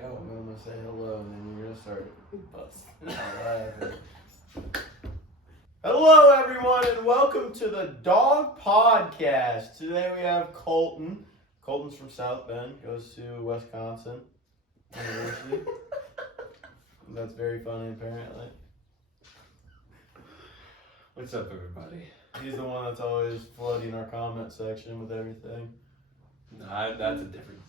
go. I'm gonna say hello, and then you're gonna start busting out laughing. Hello, everyone, and welcome to the Dawg Podcast. Today we have Colten. Colten's from South Bend, goes to Wisconsin University. That's very funny, apparently. What's up, everybody? He's the one that's always flooding our comment section with everything. No, that's a different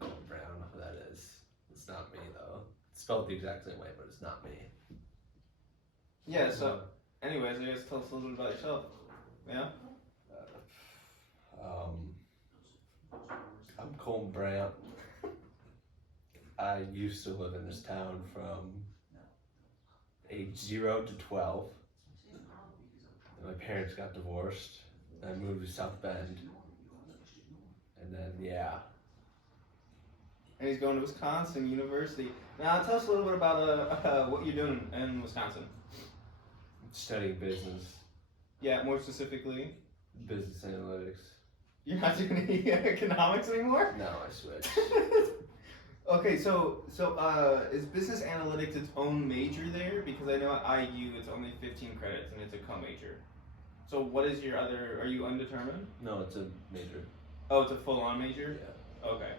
Colten Brandt. I don't know who that is. It's not me though. It's spelled the exact same way, but it's not me. Yeah. So, anyways, I guess tell us a little bit about yourself. Yeah. I'm Colten Brandt. I used to live in this town from age 0 to 12. My parents got divorced. I moved to South Bend. And then, yeah. And he's going to Wisconsin University. Now, tell us a little bit about what you're doing in Wisconsin. Studying business. Yeah, more specifically. Business analytics. You're not doing any economics anymore? No, I switched. Okay, so is business analytics its own major there? Because I know at IU it's only 15 credits and it's a co-major. So what is your other, are you undetermined? No, it's a major. Oh, it's a full-on major? Yeah. Okay.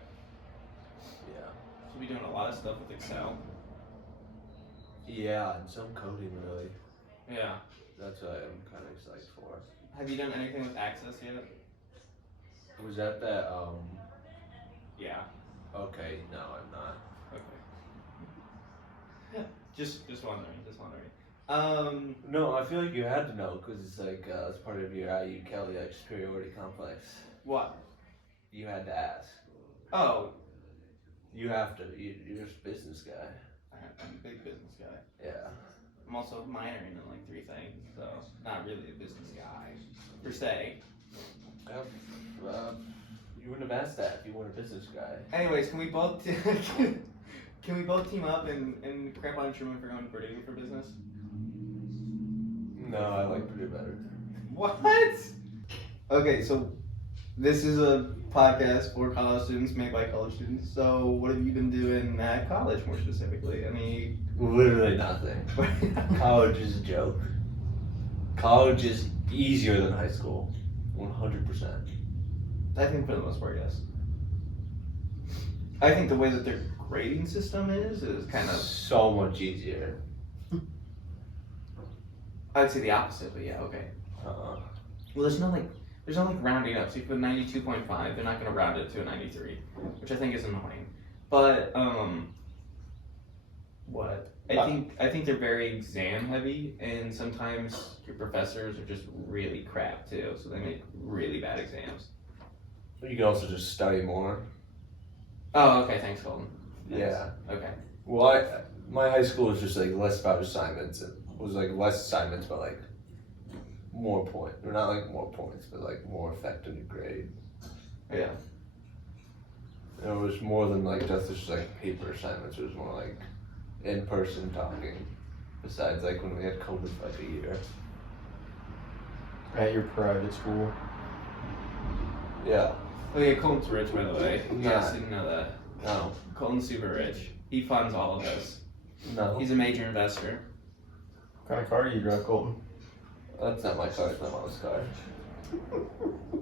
Yeah. So we're doing a lot of stuff with Excel. Yeah, and some coding really. Yeah. That's what I'm kind of excited for. Have you done anything with Access yet? Was that Yeah. Okay, no, I'm not. Okay. Just wondering. No, I feel like you had to know because it's like it's part of your IU Kelly like superiority complex. What? You had to ask. Oh. You have to. You're just a business guy. I'm a big business guy. Yeah. I'm also minoring in like 3 things, so not really a business guy per se. You wouldn't have asked that if you weren't a business guy. Anyways, can we both team up and crap on Truman for going to Purdue for business? No, I like Purdue better. What? Okay, so this is a podcast for college students, made by college students. So what have you been doing at college, more specifically? I mean, Literally nothing. College is a joke. College is easier than high school. 100%. I think for the most part, yes. I think the way that their grading system is kind of so much easier. I'd say the opposite, but yeah, okay. Well, there's no like rounding up. So if you put 92.5, they're not gonna round it to a 93, which I think is annoying. But what? I think they're very exam heavy, and sometimes your professors are just really crap too. So they make really bad exams. You can also just study more. Oh, okay. Thanks, Colten. Yeah. Okay. Well, my high school was just like less about assignments. It was like less assignments, but like more points. Or not like more points, but like more effective grade. Yeah. It was more than like just like paper assignments. It was more like in person talking. Besides like when we had COVID for like a year. At your private school. Yeah. Oh yeah, Colten's rich, by the way. Nah. Yes, didn't know that. No. Colten's super rich. He funds all of this. No. He's a major investor. What kind of car do you drive, Colten? That's not my car. It's my mom's car.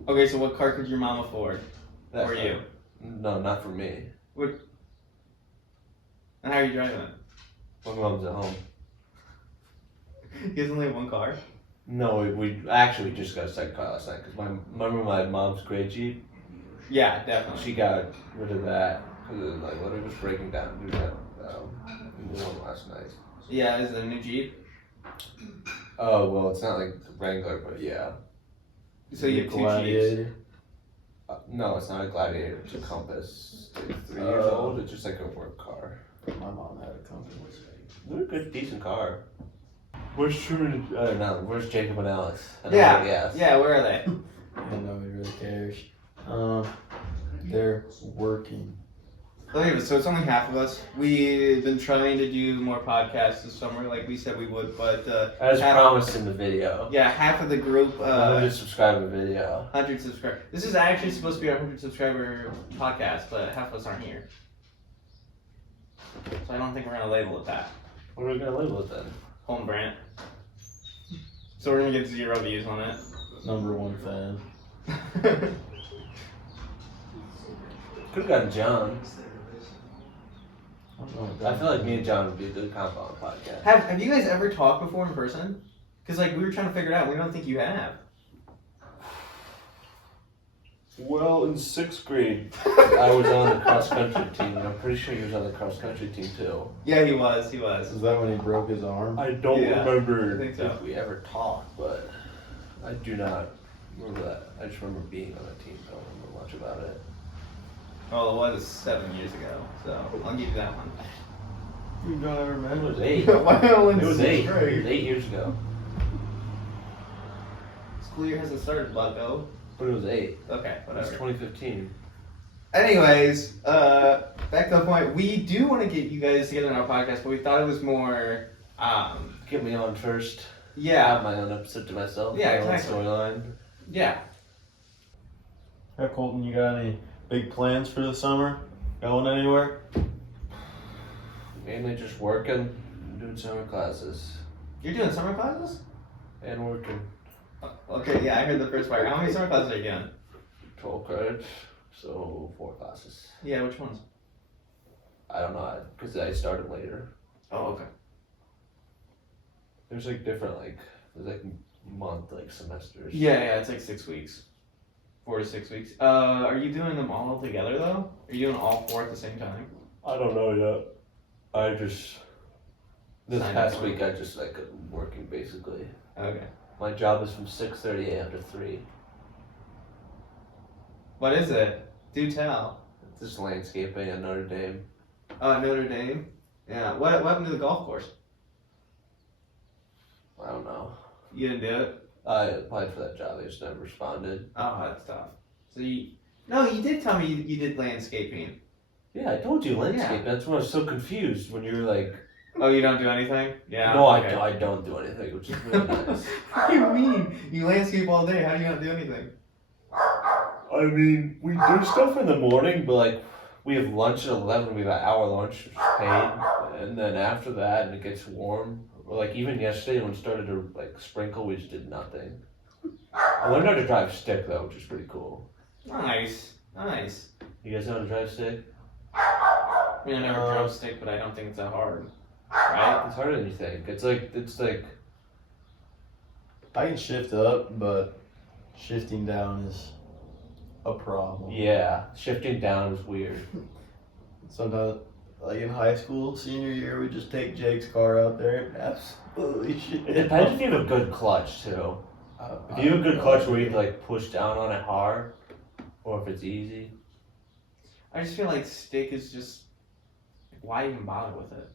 Okay, so what car could your mom afford? That Or car. you? No, not for me. What? And how are you driving it? My mom's at home. He has only have one car? No, we actually just got a second car last night because remember my mom's gray Jeep? Yeah, definitely. She got rid of that because it like literally was breaking down. We got new one last night. Yeah, is it a new Jeep? Oh well, it's not like the Wrangler, but yeah. So you have 2 Jeeps? Gladiator. No, it's not a Gladiator. It's a Compass. It's like 3 years old. It's just like a work car. My mom had a company. They're a good, decent car. Where's Truman? No, where's Jacob and Alex? Yeah, where are they? Nobody really cares. They're working. Okay, so it's only half of us. We've been trying to do more podcasts this summer, like we said we would, but as promised in the video. Yeah, half of the group. 100 subscriber video. 100 subscribers. This is actually supposed to be a 100 subscriber podcast, but half of us aren't here. So I don't think we're gonna label it that. What are we gonna label it then? Colten Brandt. So we're gonna get 0 views on it. Number 1 fan. Could've gotten John. I don't know what I that feel like is. me and John would be a good combo on a podcast. Have you guys ever talked before in person? Because like we were trying to figure it out. We don't think you have. Well, in 6th grade, I was on the cross country team, and I'm pretty sure he was on the cross country team too. Yeah, he was. He was. Is that when he broke his arm? I don't Yeah, remember I think so. if we ever talked, but I do not remember that. I just remember being on the team. I don't remember much about it. Well, it was 7 years ago, so I'll give you that one. You don't ever It remember? was 8. Wow, in It was 6th 8. It grade. was 8 years ago. School year hasn't started, Bucko. But it was 8. Okay, It was whatever. 2015. Anyways, back to the point. We do want to get you guys together on our podcast, but we thought it was more, Get me on first. yeah, Have my own episode to myself. Yeah, my own exactly. storyline. yeah. Hey, Colten, you got any big plans for the summer? Going anywhere? Mainly just working, doing summer classes, You're doing summer classes? and working. Okay, yeah, I heard the first part. How many summer classes are you doing? 12 credits, so 4 classes. Yeah, which ones? I don't know, because I started later. Oh, okay. There's like different, there's like month, semesters. Yeah, it's like 6 weeks. 4 to 6 weeks. Are you doing them all together though? Are you doing all 4 at the same time? I don't know yet. This Signed past up. week I just working basically. Okay. My job is from 6:30 a.m. to 3. What is it? Do tell. It's just landscaping at Notre Dame. Notre Dame? Yeah. What happened to the golf course? I don't know. You didn't do it? I applied for that job, they just never responded. Oh, that's tough. So you did tell me you did landscaping. Yeah, I told you landscape. That's why I was so confused when you were like, Oh, you don't do anything? Yeah. no, okay. I don't do anything, which is really nice. What do you mean? You landscape all day. How do you not do anything? I mean, we do stuff in the morning, but we have lunch at 11. We have an hour lunch, which is paid, and then after that, and it gets warm. Or even yesterday when it started to sprinkle, we just did nothing. I learned how to drive stick though, which is pretty cool. Nice. Nice. You guys know how to drive stick? I mean, I never drove stick, but I don't think it's that hard. Right? It's harder than you think. It's like I can shift up, but shifting down is a problem. yeah, shifting down is weird. Sometimes, in high school, senior year, we just take Jake's car out there and absolutely shit. It depends if you have a good clutch too. If you have a good clutch where you can push down on it hard, or if it's easy. I just feel like stick is just, why even bother with it?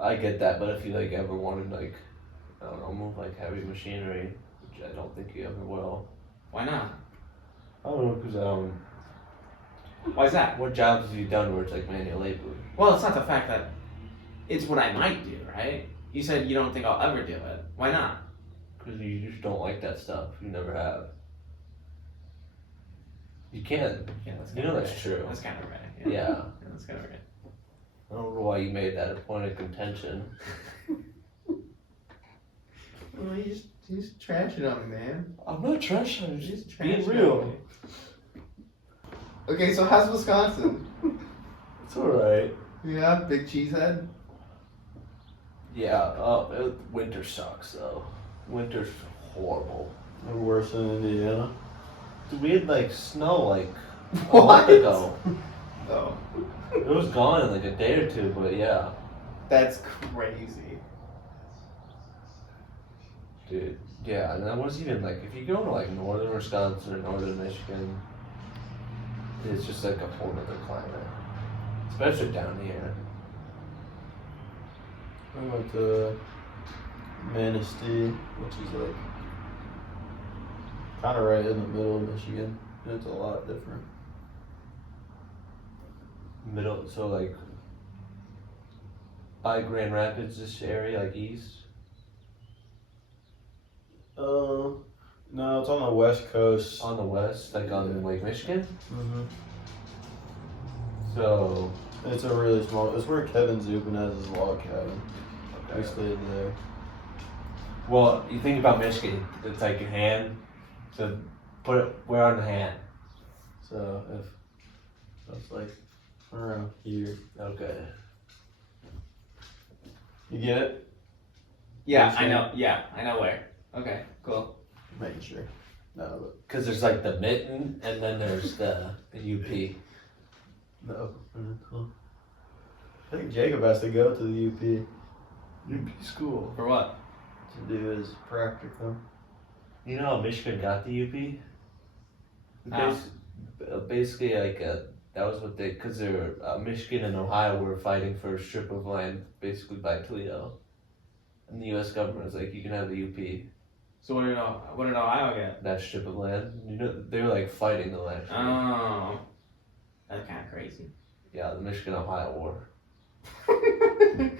I get that, but if you ever wanted I don't know, move heavy machinery, which I don't think you ever will. Why not? I don't know, because Why is that? what jobs have you done where it's manual labor? Well, it's not the fact that it's what I might do, right? You said you don't think I'll ever do it. Why not? Because you just don't like that stuff. You never have. You can. Yeah, that's You kinda know that's right. true. That's kind of right. Yeah. That's kind of right. I don't know why you made that a point of contention. Well, you just trashing on me, man. I'm not trashing. I'm You just just being trashing real. on me. Okay, so how's Wisconsin? It's alright. Yeah, big cheesehead. Yeah. Winter sucks though. Winter's horrible. Or worse than Indiana. Dude, we had snow a What? month ago. Oh, It was gone in a day or two, but yeah. that's crazy. Dude, yeah, and that was even if you go to northern Wisconsin or northern Michigan, it's just a whole nother climate. Especially down here. I went to Manistee, which is kind of right in the middle of Michigan. It's a lot different. Middle, so by Grand Rapids, this area, east. No, it's on the west coast. On the west, on Lake Michigan. Mm-hmm. So, It's a really small. It's where Kevin Zubin has his log cabin. We Okay. stayed there. Well, you think about Michigan, it's like your hand, so put it where on the hand. So if that's like around here, Okay. you get it. Yeah, I know. Yeah, I know where. Okay, cool. Making sure. No, but Because there's like the mitten, and then there's the UP. no. I think Jacob has to go to the UP school For what? to do his practicum. You know how Michigan got the UP? How? Basically, like, that was what they, because they were, Michigan and Ohio were fighting for a strip of land, basically by Toledo. And the U.S. government was like, you can have the UP, So what did Ohio get? that strip of land. You know, they were like fighting the land. Oh, that's kind of crazy. Yeah, the Michigan-Ohio War. I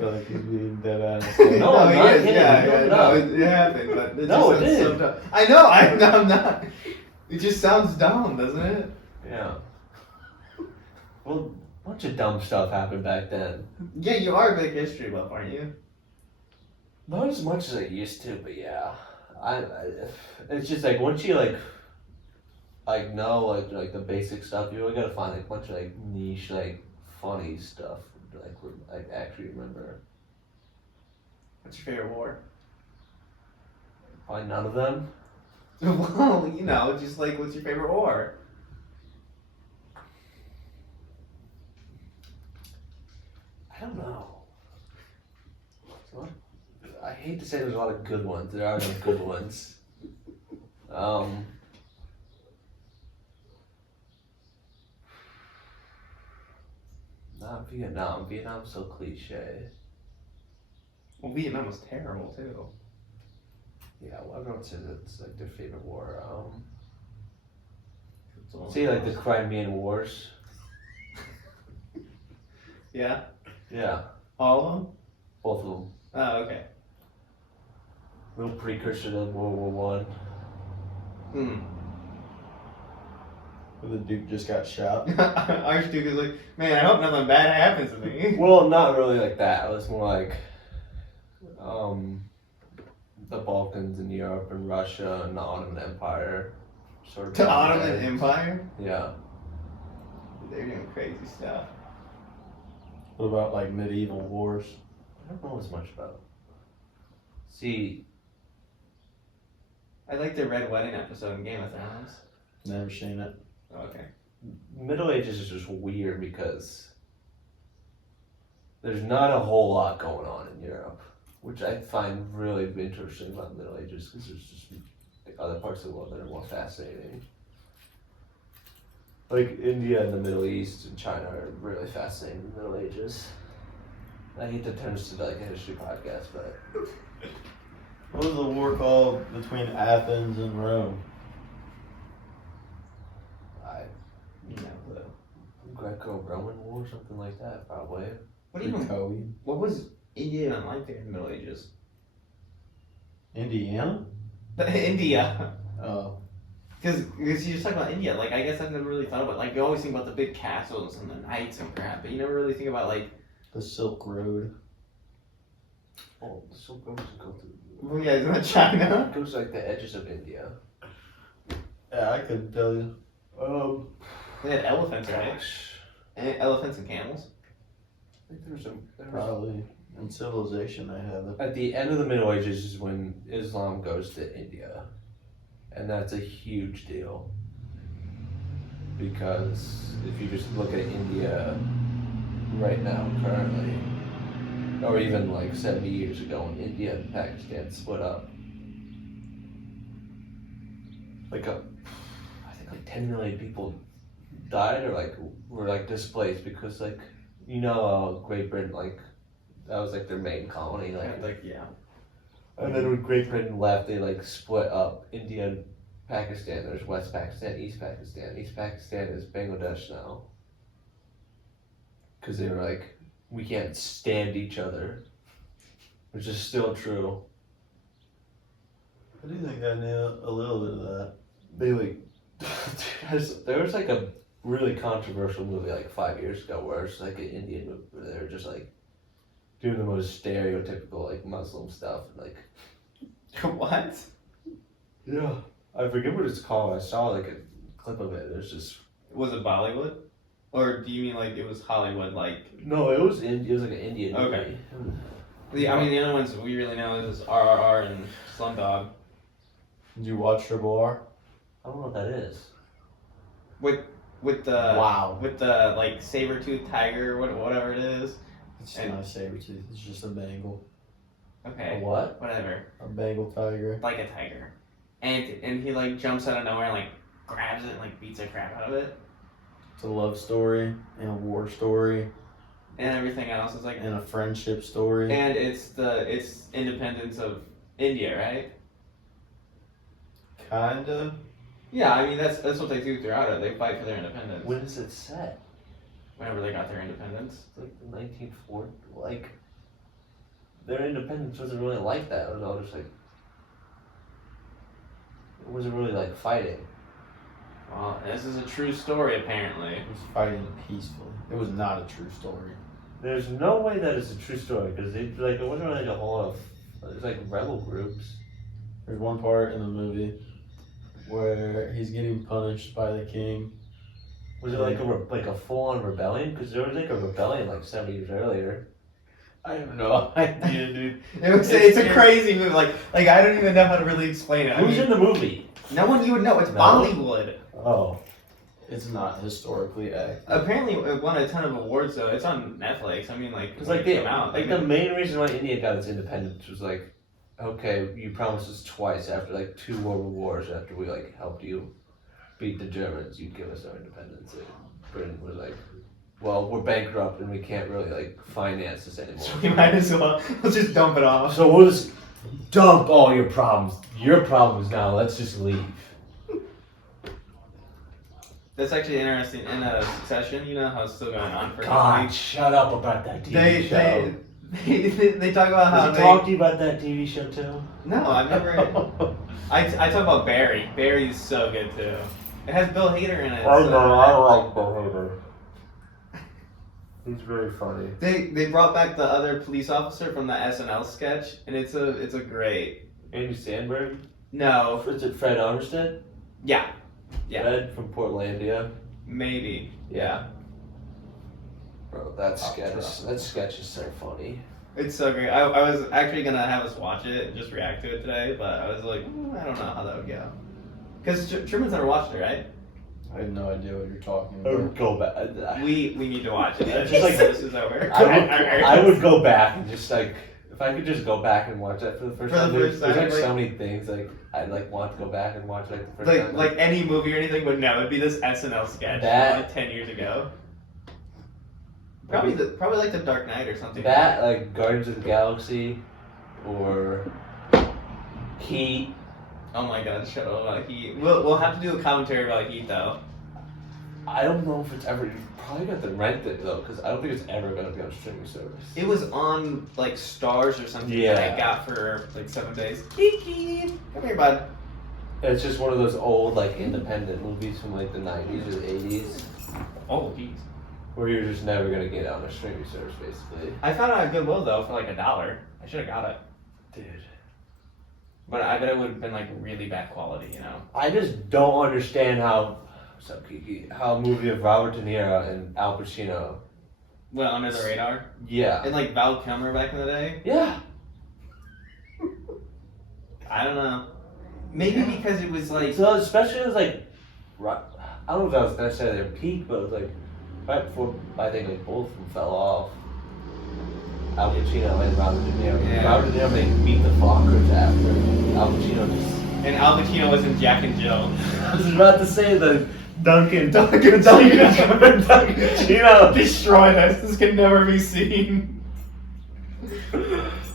feel like he's being dead ass. No, I'm not kidding. Yeah, No, no, no. it happened, but it No, just it sounds did. so dumb. I know, I'm not. It just sounds dumb, doesn't it? Yeah. Well, a bunch of dumb stuff happened back then. Yeah, you are a big history buff, aren't you? Not as much as I used to, but yeah. I it's just like once you know like the basic stuff, you really gotta find like a bunch of like niche like funny stuff like actually remember. What's your favorite war? Probably none of them. Well, you know, just like, what's your favorite war? I don't know. I hate to say there's a lot of good ones. There are no good ones. Not Vietnam. Vietnam's so cliche. Well, Vietnam was terrible too. Yeah, well, everyone says it's like their favorite war. It's all- See, like the Crimean Wars. Yeah, Yeah, all of them. both of them. Oh, okay. Real precursor to World War One. Hmm. The Duke just got shot. Archduke is like, man, I hope nothing bad happens to me. Well, not really like that. It was more like, the Balkans and Europe and Russia and the Ottoman Empire, sort of. The Ottoman Empire? Yeah. They're doing crazy stuff. What about like medieval wars? I don't know as much about. See, I like the Red Wedding episode in Game of Thrones. Never seen it. Oh, okay. Middle Ages is just weird because there's not a whole lot going on in Europe, which I find really interesting about the Middle Ages because there's just like other parts of the world that are more fascinating. Like India and the Middle East and China are really fascinating in the Middle Ages. I hate to turn this into like a history podcast, but What was the war called between Athens and Rome? No. Greco-Roman War, something like that, probably. What was India even like there in the Middle Ages? Indiana? India. Oh. Because you just talk about India, like, I guess I've never really thought about, like, you always think about the big castles and the knights and crap, but you never really think about, like, The Silk Road. Oh, the Silk Road doesn't go through. well, yeah, isn't that China? It goes like the edges of India. Yeah, I couldn't tell you. They had elephants, right? Gosh. Elephants and camels. I think there was Probably. In civilization, I have it. at the end of the Middle Ages is when Islam goes to India, and that's a huge deal. Because if you just look at India right now, currently, or even like 70 years ago when India and Pakistan split up, like I think like 10 million people died or like were like displaced because like Great Britain, like that was like their main colony, like yeah. and then when Great Britain left, they like split up India and Pakistan. There's West Pakistan, East Pakistan. East Pakistan is Bangladesh now. Because they were like, we can't stand each other. Which is still true. I do think I knew a little bit of that. They like, there was like a really controversial movie like 5 years ago where it's like an Indian movie where they're just like doing the most stereotypical like Muslim stuff and like What? yeah, I forget what it's called. I saw like a clip of it. It was just Was it Bollywood? Or do you mean like it was Hollywood? Like no, it was like an Indian movie. Okay. the other ones we really know is RRR and Slumdog. Did you watch Triple R? I don't know what that is. With the Wow. with the like saber-toothed tiger, whatever it is. It's And- not a saber tooth. It's just a Bengal. Okay. A what? Whatever. A Bengal tiger. Like a tiger. And he like jumps out of nowhere and like grabs it and like beats the crap out of it. It's a love story and a war story And everything else is like and a friendship story. and it's independence of India, right? Kinda. Yeah, I mean that's what they do throughout it. They fight for their independence. When is it set? Whenever they got their independence. Like the 1940s. Like their independence wasn't really like that. It was all just like it wasn't really like fighting. Well, this is a true story apparently. It was fighting peacefully. It was not a true story. There's no way that it's a true story because it wasn't really like a whole lot of there's like rebel groups. There's one part in the movie where he's getting punished by the king. Was it like a full on rebellion? Because there was like a rebellion like 70 years earlier. I have no idea, dude. It's a crazy movie. Like I don't even know how to really explain it. Who's in the movie? No one you would know. It's No? Bollywood. Oh, It's not historically accurate. Apparently, it won a ton of awards though. It's on Netflix. I mean, like because when like it came out, the main reason why India got its independence was like, okay, you promised us twice after like 2 world wars after we like helped you beat the Germans, you'd give us our independence. And Britain was like, well, we're bankrupt and we can't really like finance this anymore. So we might as well let's just dump it off. So we'll just dump all your problems. Your problems now. Let's just leave. That's actually interesting. In Succession, you know how it's still going on for God, shut up about that TV They show. they talk about how Does they he talk to you about that TV show too? No, I've never. I talk about Barry. Barry's so good too. It has Bill Hader in it. I so- know, I like Bill Hader. He's very funny. They brought back the other police officer from the SNL sketch, and it's a great. Andy Sandberg? No, Is it Fred Armstead? yeah, yeah, Fred from Portlandia? maybe, yeah. Bro, that sketch is so funny. It's so great. I was actually gonna have us watch it and just react to it today, but I was like, I don't know how that would go. Because Truman's never watched it, right? I have no idea what you're talking I about. would go back. We need to watch it. Just like- this is over. I would go back and just like, if I could just go back and watch that for the first For the time. first There's time, like so like- many things like I'd like want to go back and watch like the first time. like any movie or anything, but no, it'd be this SNL sketch That- from like 10 years ago. Probably like the Dark Knight or something. that like Guardians of the Galaxy or Heat. Oh my god, shut up about Heat. We'll have to do a commentary about Heat though. I don't know if it's ever. You probably got to rent it though, because I don't think it's ever gonna be on streaming service. It was on like Stars or something Yeah. that I got for like 7 days. Kiki, come here, bud. It's just one of those old like independent movies from like the 90s or the 80s, Oh, jeez. where you're just never gonna get on a streaming service, basically. I found it at Goodwill though for like $1. I should have got it, Dude, but I bet it would have been like really bad quality, you know. I just don't understand how. What's up, Kiki? How a movie of Robert De Niro and Al Pacino. Went under the radar. Yeah. And like Val Kilmer back in the day. Yeah. I don't know. Maybe because it was like. So especially it was like, I don't know if that was necessarily their peak, but it was like right before I think like both of them fell off. Al Pacino and Robert De Niro. Yeah. Robert De Niro made Beat the Fockers after Al Pacino just. And Al Pacino was in Jack and Jill. I was about to say the Duncan Pacino destroy this. This can never be seen.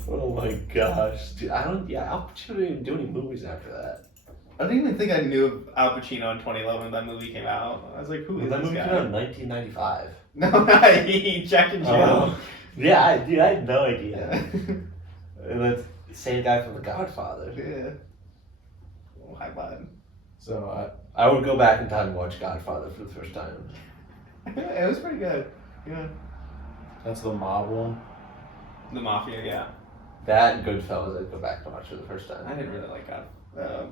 Oh my gosh, dude! Al Pacino didn't even do any movies after that. I don't even think I knew of Al Pacino in 2011 when that movie came out. I was like, who is That this movie guy? came out in 1995. No, not he. Jack and Jill. Oh. Yeah, I had no idea. Yeah. And that's the same guy from The Godfather. Yeah. Oh, hi, bud. So I would go back in time and watch Godfather for the first time. It was pretty good. Yeah. That's the mob one. The Mafia, yeah. That and Goodfellas, I'd go back to watch for the first time. I didn't really like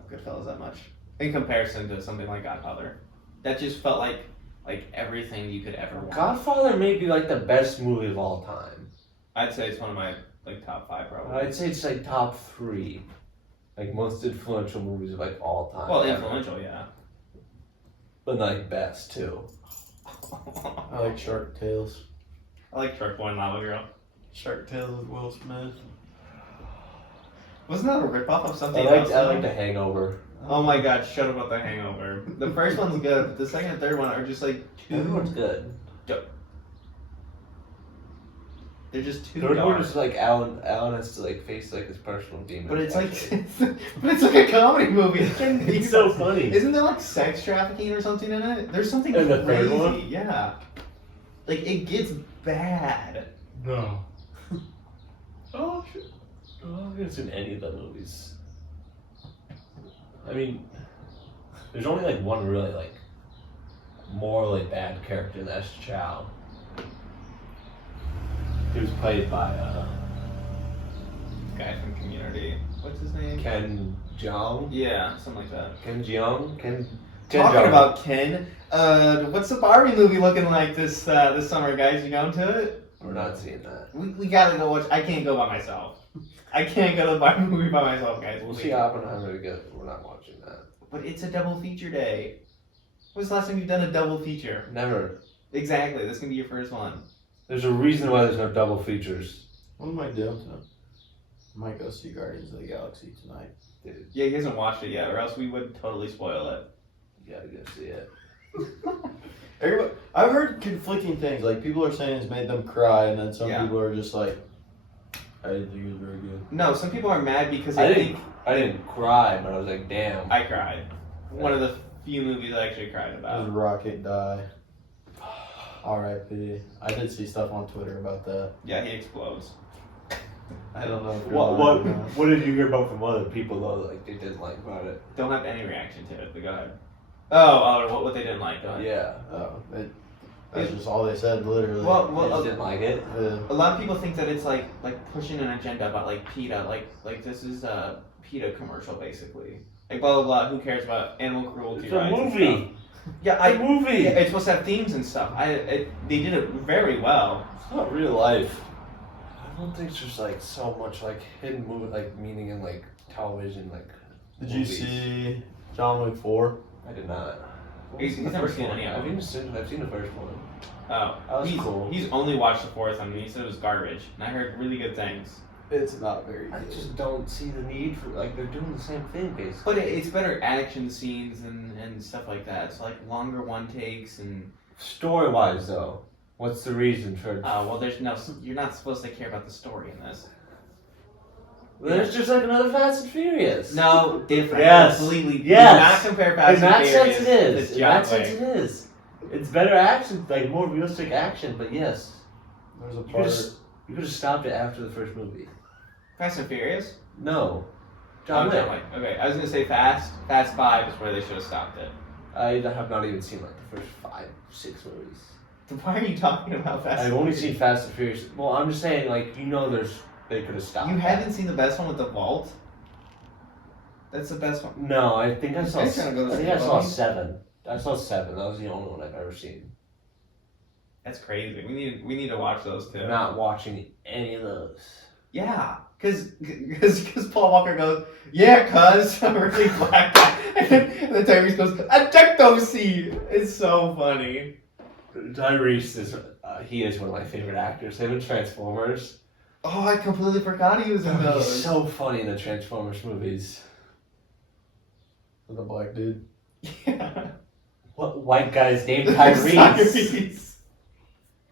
Goodfellas that much. In comparison to something like Godfather. That just felt like everything you could ever want. Godfather may be like the best movie of all time. I'd say it's one of my like top 5 probably. I'd say it's like top 3. Like most influential movies of like all time. Well, ever. influential, yeah. But like best too. I like Shark Tales. I like Shark Boy and Lava Girl. Shark Tales with Will Smith. Wasn't that a ripoff of something I else? like The Hangover. Oh my god, shut up about The Hangover. The first one's good, but the second and third one are just like Everyone's good. They're just too Third dark. one is like Alan has to like face like his personal demons. But it's like, actually. but it's like a comedy movie. It shouldn't be It's so funny. Isn't there like sex trafficking or something in it? There's something In the crazy. third one? Yeah. Like it gets bad. No. Oh, shit. Oh, I haven't seen any of the movies. I mean, there's only like one really like morally bad character, and that's Chow. He was played by Guy from Community. What's his name? Ken Jeong. Yeah, something like that. Ken Jeong. Ken Talking Jeong. about Ken, what's the Barbie movie looking like this summer, guys? You going to it? We're not seeing that. We gotta go watch. I can't go by myself. I can't go to the Barbie movie by myself, guys. We'll please. see Oppenheimer again. We're not watching that. But it's a double feature day. When's the last time you've done a double feature? Never. Exactly. This can be your first one. There's a reason why there's no double features. What am I doing tonight? I might go see Guardians of the Galaxy tonight. Dude, Yeah, he hasn't watched it yet, or else we would totally spoil it. you gotta go see it. Everybody, I've heard conflicting things. Like people are saying it's made them cry, and then some Yeah. people are just like, I didn't think it was very good. No, some people are mad because I they didn't. think I didn't cry, but I was like, damn. I cried. One of the few movies I actually cried Does about. Rocket die? R.I.P. I did see stuff on Twitter about that. Yeah, he explodes. I don't know. If you're What lying or not. what did you hear about from other people though? Like they didn't like about it. Don't have any reaction to it, but go ahead. Oh, what they didn't like. Go ahead. Yeah. Oh, that's just all they said, literally. Well, They just didn't like it. Yeah. a lot of people think that it's like pushing an agenda about like PETA, like this is a PETA commercial basically. Like blah blah blah. Who cares about animal cruelty It's a rights and movie. stuff. Yeah, It's a movie. Yeah, it's supposed to have themes and stuff. They did it very well. It's not real life. I don't think there's like so much like hidden movie like meaning in like television like. Did you movies. see John Wick 4? I did not. He's never seen any of them. I've seen the first one. Oh, That was he's, cool. he's only watched the fourth one. And he said it was garbage, and I heard really good things. It's not very I good. just don't see the need for like they're doing the same thing basically. But it's better action scenes and stuff like that. It's like longer one takes and. Story wise though, what's the reason for? Well, there's no. You're not supposed to care about the story in this. There's just like another Fast and Furious. No, different. Yes. Completely. Yes. Do not compare Fast In and that Furious sense, it is. to In John that sense, Wick. it is. It's better action, like more realistic action. But yes, There's a you could part. have stopped it after the first movie. Fast and Furious? No, John Oh, Wick. John Wick. Okay, I was gonna say Fast 5 is where they should have stopped it. I have not even seen like the first 5-6 movies. Then why are you talking about Fast I've and only Furious? seen Fast and Furious. Well, I'm just saying, like they could have stopped. You that. haven't seen the best one with the vault? That's the best one. No, I think I saw. guys trying to go to I think see I saw movies? 7. I saw 7. That was the only one I've ever seen. That's crazy. We need to watch those too. I'm not watching any of those. Yeah, cause Paul Walker goes, yeah, cuz I'm a really black guy, and then Tyrese goes, ejecto-seed. It's so funny. Tyrese is he is one of my favorite actors. Him in Transformers. Oh, I completely forgot he was in He's those. so funny in the Transformers movies. With a black dude. Yeah. What white guy's named Tyrese? Tyrese.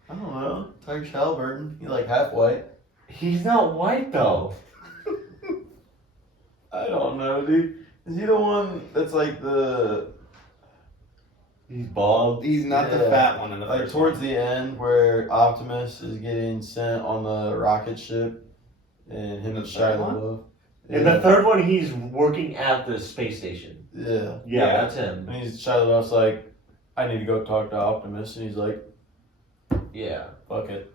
I don't know. Tyrese Halliburton. He's like half white. He's not white though. I don't know, dude. Is he the one that's like the He's bald. He's not the Yeah. fat one in the like first towards one. the end where Optimus is getting sent on the rocket ship, and him The and Shia third one? LaBeouf. In the third one, he's working at the space station. Yeah. Yeah, that's him. And he's Shia LaBeouf's like, I need to go talk to Optimus, and he's like, Yeah. fuck it.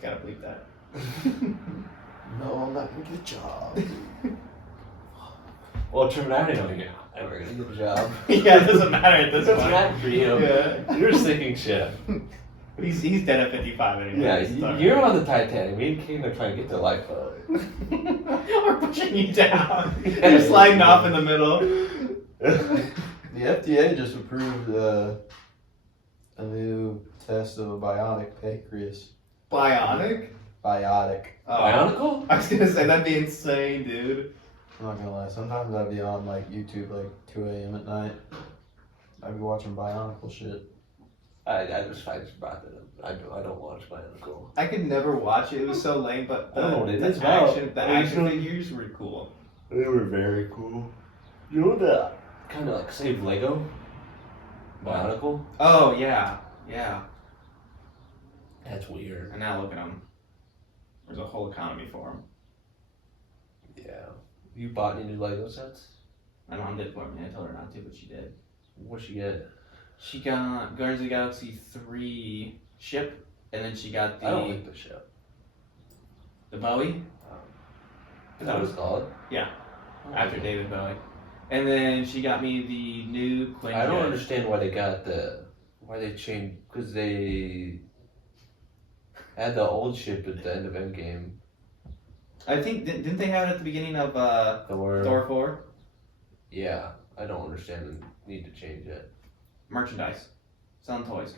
Gotta believe that. No, I'm not gonna get a job. Well, Truman, I didn't know you're ever gonna get a job. Yeah, it doesn't matter at this It doesn't point. matter for you. Yeah. You're a sinking ship. He's dead at 55 anyway. Yeah, It's all you're right. on the Titanic. Me and King are trying to get to the lifeboat. We're pushing you down. You're sliding off in the middle. The FDA just approved a new test of a bionic pancreas. Bionic? Biotic. Oh. Bionicle? I was gonna say that'd be insane, dude. I'm not gonna lie, sometimes I'd be on like YouTube like 2 a.m. at night. I'd be watching Bionicle shit. I just brought that up. I don't watch Bionicle. I could never watch it. It was so lame, but I don't know what it is the about. action figures were cool. They were very cool. You know that kind of like saved Lego? Bionicle? Oh yeah, yeah. That's weird. And now look at them. There's a whole economy for them. Yeah. You bought any new Lego sets? My mom did for me. I told her not to, but she did. What'd she get? She got Guardians of the Galaxy 3 ship, and then she got I don't like the show. the Bowie Is that what it's called? Yeah. Oh, after okay. David Bowie, and then she got me the new Quinjet. I don't understand why they changed, because they had the old ship at the end of Endgame. I think didn't they have it at the beginning of Thor 4? Yeah, I don't understand the need to change it. Merchandise, selling toys.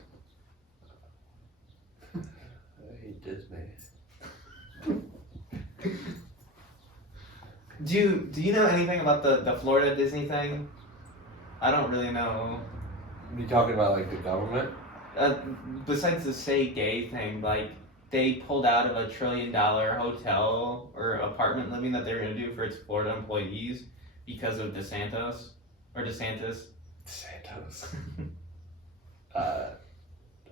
I hate Disney. Do you know anything about the Florida Disney thing? I don't really know. You talking about like the government? Besides the say gay thing, like they pulled out of a $1 trillion hotel or apartment living that they were gonna do for its Florida employees because of DeSantis. Santos.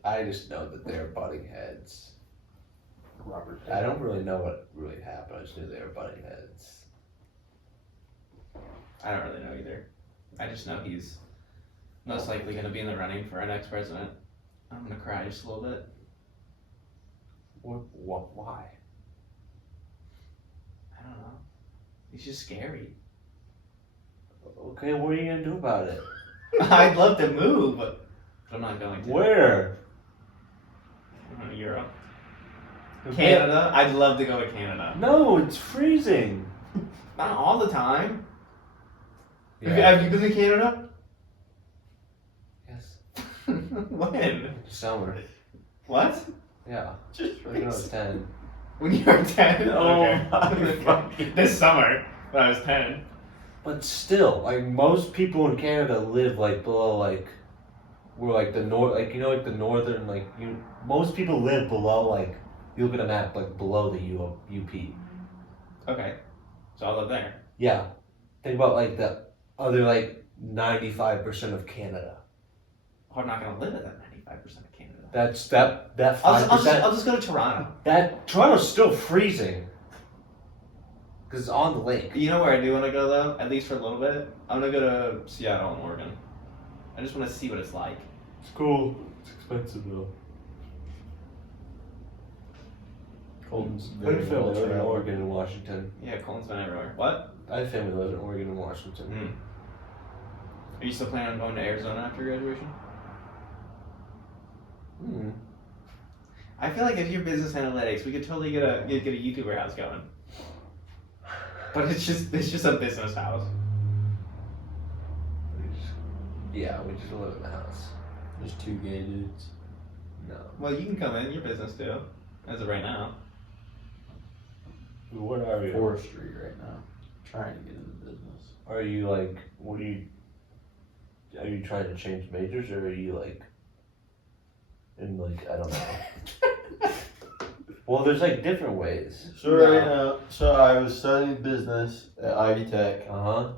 I just know that they're butting heads. Robert. I don't really know what really happened. I just knew they were butting heads. I don't really know either. I just know he's most likely gonna be in the running for our next president. I'm gonna cry just a little bit. Why? I don't know. He's just scary. Okay, what are you gonna do about it? I'd love to move, but I'm not going to. Where? Europe. Canada. I'd love to go to Canada. No, it's freezing. Not all the time. Yeah. Have you been to Canada? Yes. When? Summer. What? Yeah. Just When I was 10. when you were 10? Oh Okay. my fucking- This summer, when I was 10. But still, like most people in Canada live like below like, we're like the north, like you know, like the northern, like most people live below like, you look at a map like below the UP. Okay. So I live there. Yeah. Think about like the other like 95% of Canada. Oh, I'm not gonna live at that 95% of Canada. That's that I'll 5%. I'll just go to Toronto. That Toronto's still freezing. Cause it's on the lake. You know where I do want to go though? At least for a little bit. I'm gonna go to Seattle and Oregon. I just want to see what it's like. It's cool. It's expensive though. Colton's I have very family well live in traveled. Oregon and Washington. Yeah, Colton's been everywhere. What? I have family live in Oregon and Washington. Are you still planning on going to Arizona after graduation? Hmm. I feel like if you're business analytics, we could totally get a YouTuber house going. But it's just a business house. Yeah, we just live in the house. There's 2 gay dudes. No. Well, you can come in. Your business too, as of right now. What are you? Forestry right now. Trying to get into business. Are you like? What are you? Are you trying to change majors, or are you like? In like I don't know. Well, there's like different ways. So right now, so I was studying business at Ivy Tech, Uh-huh.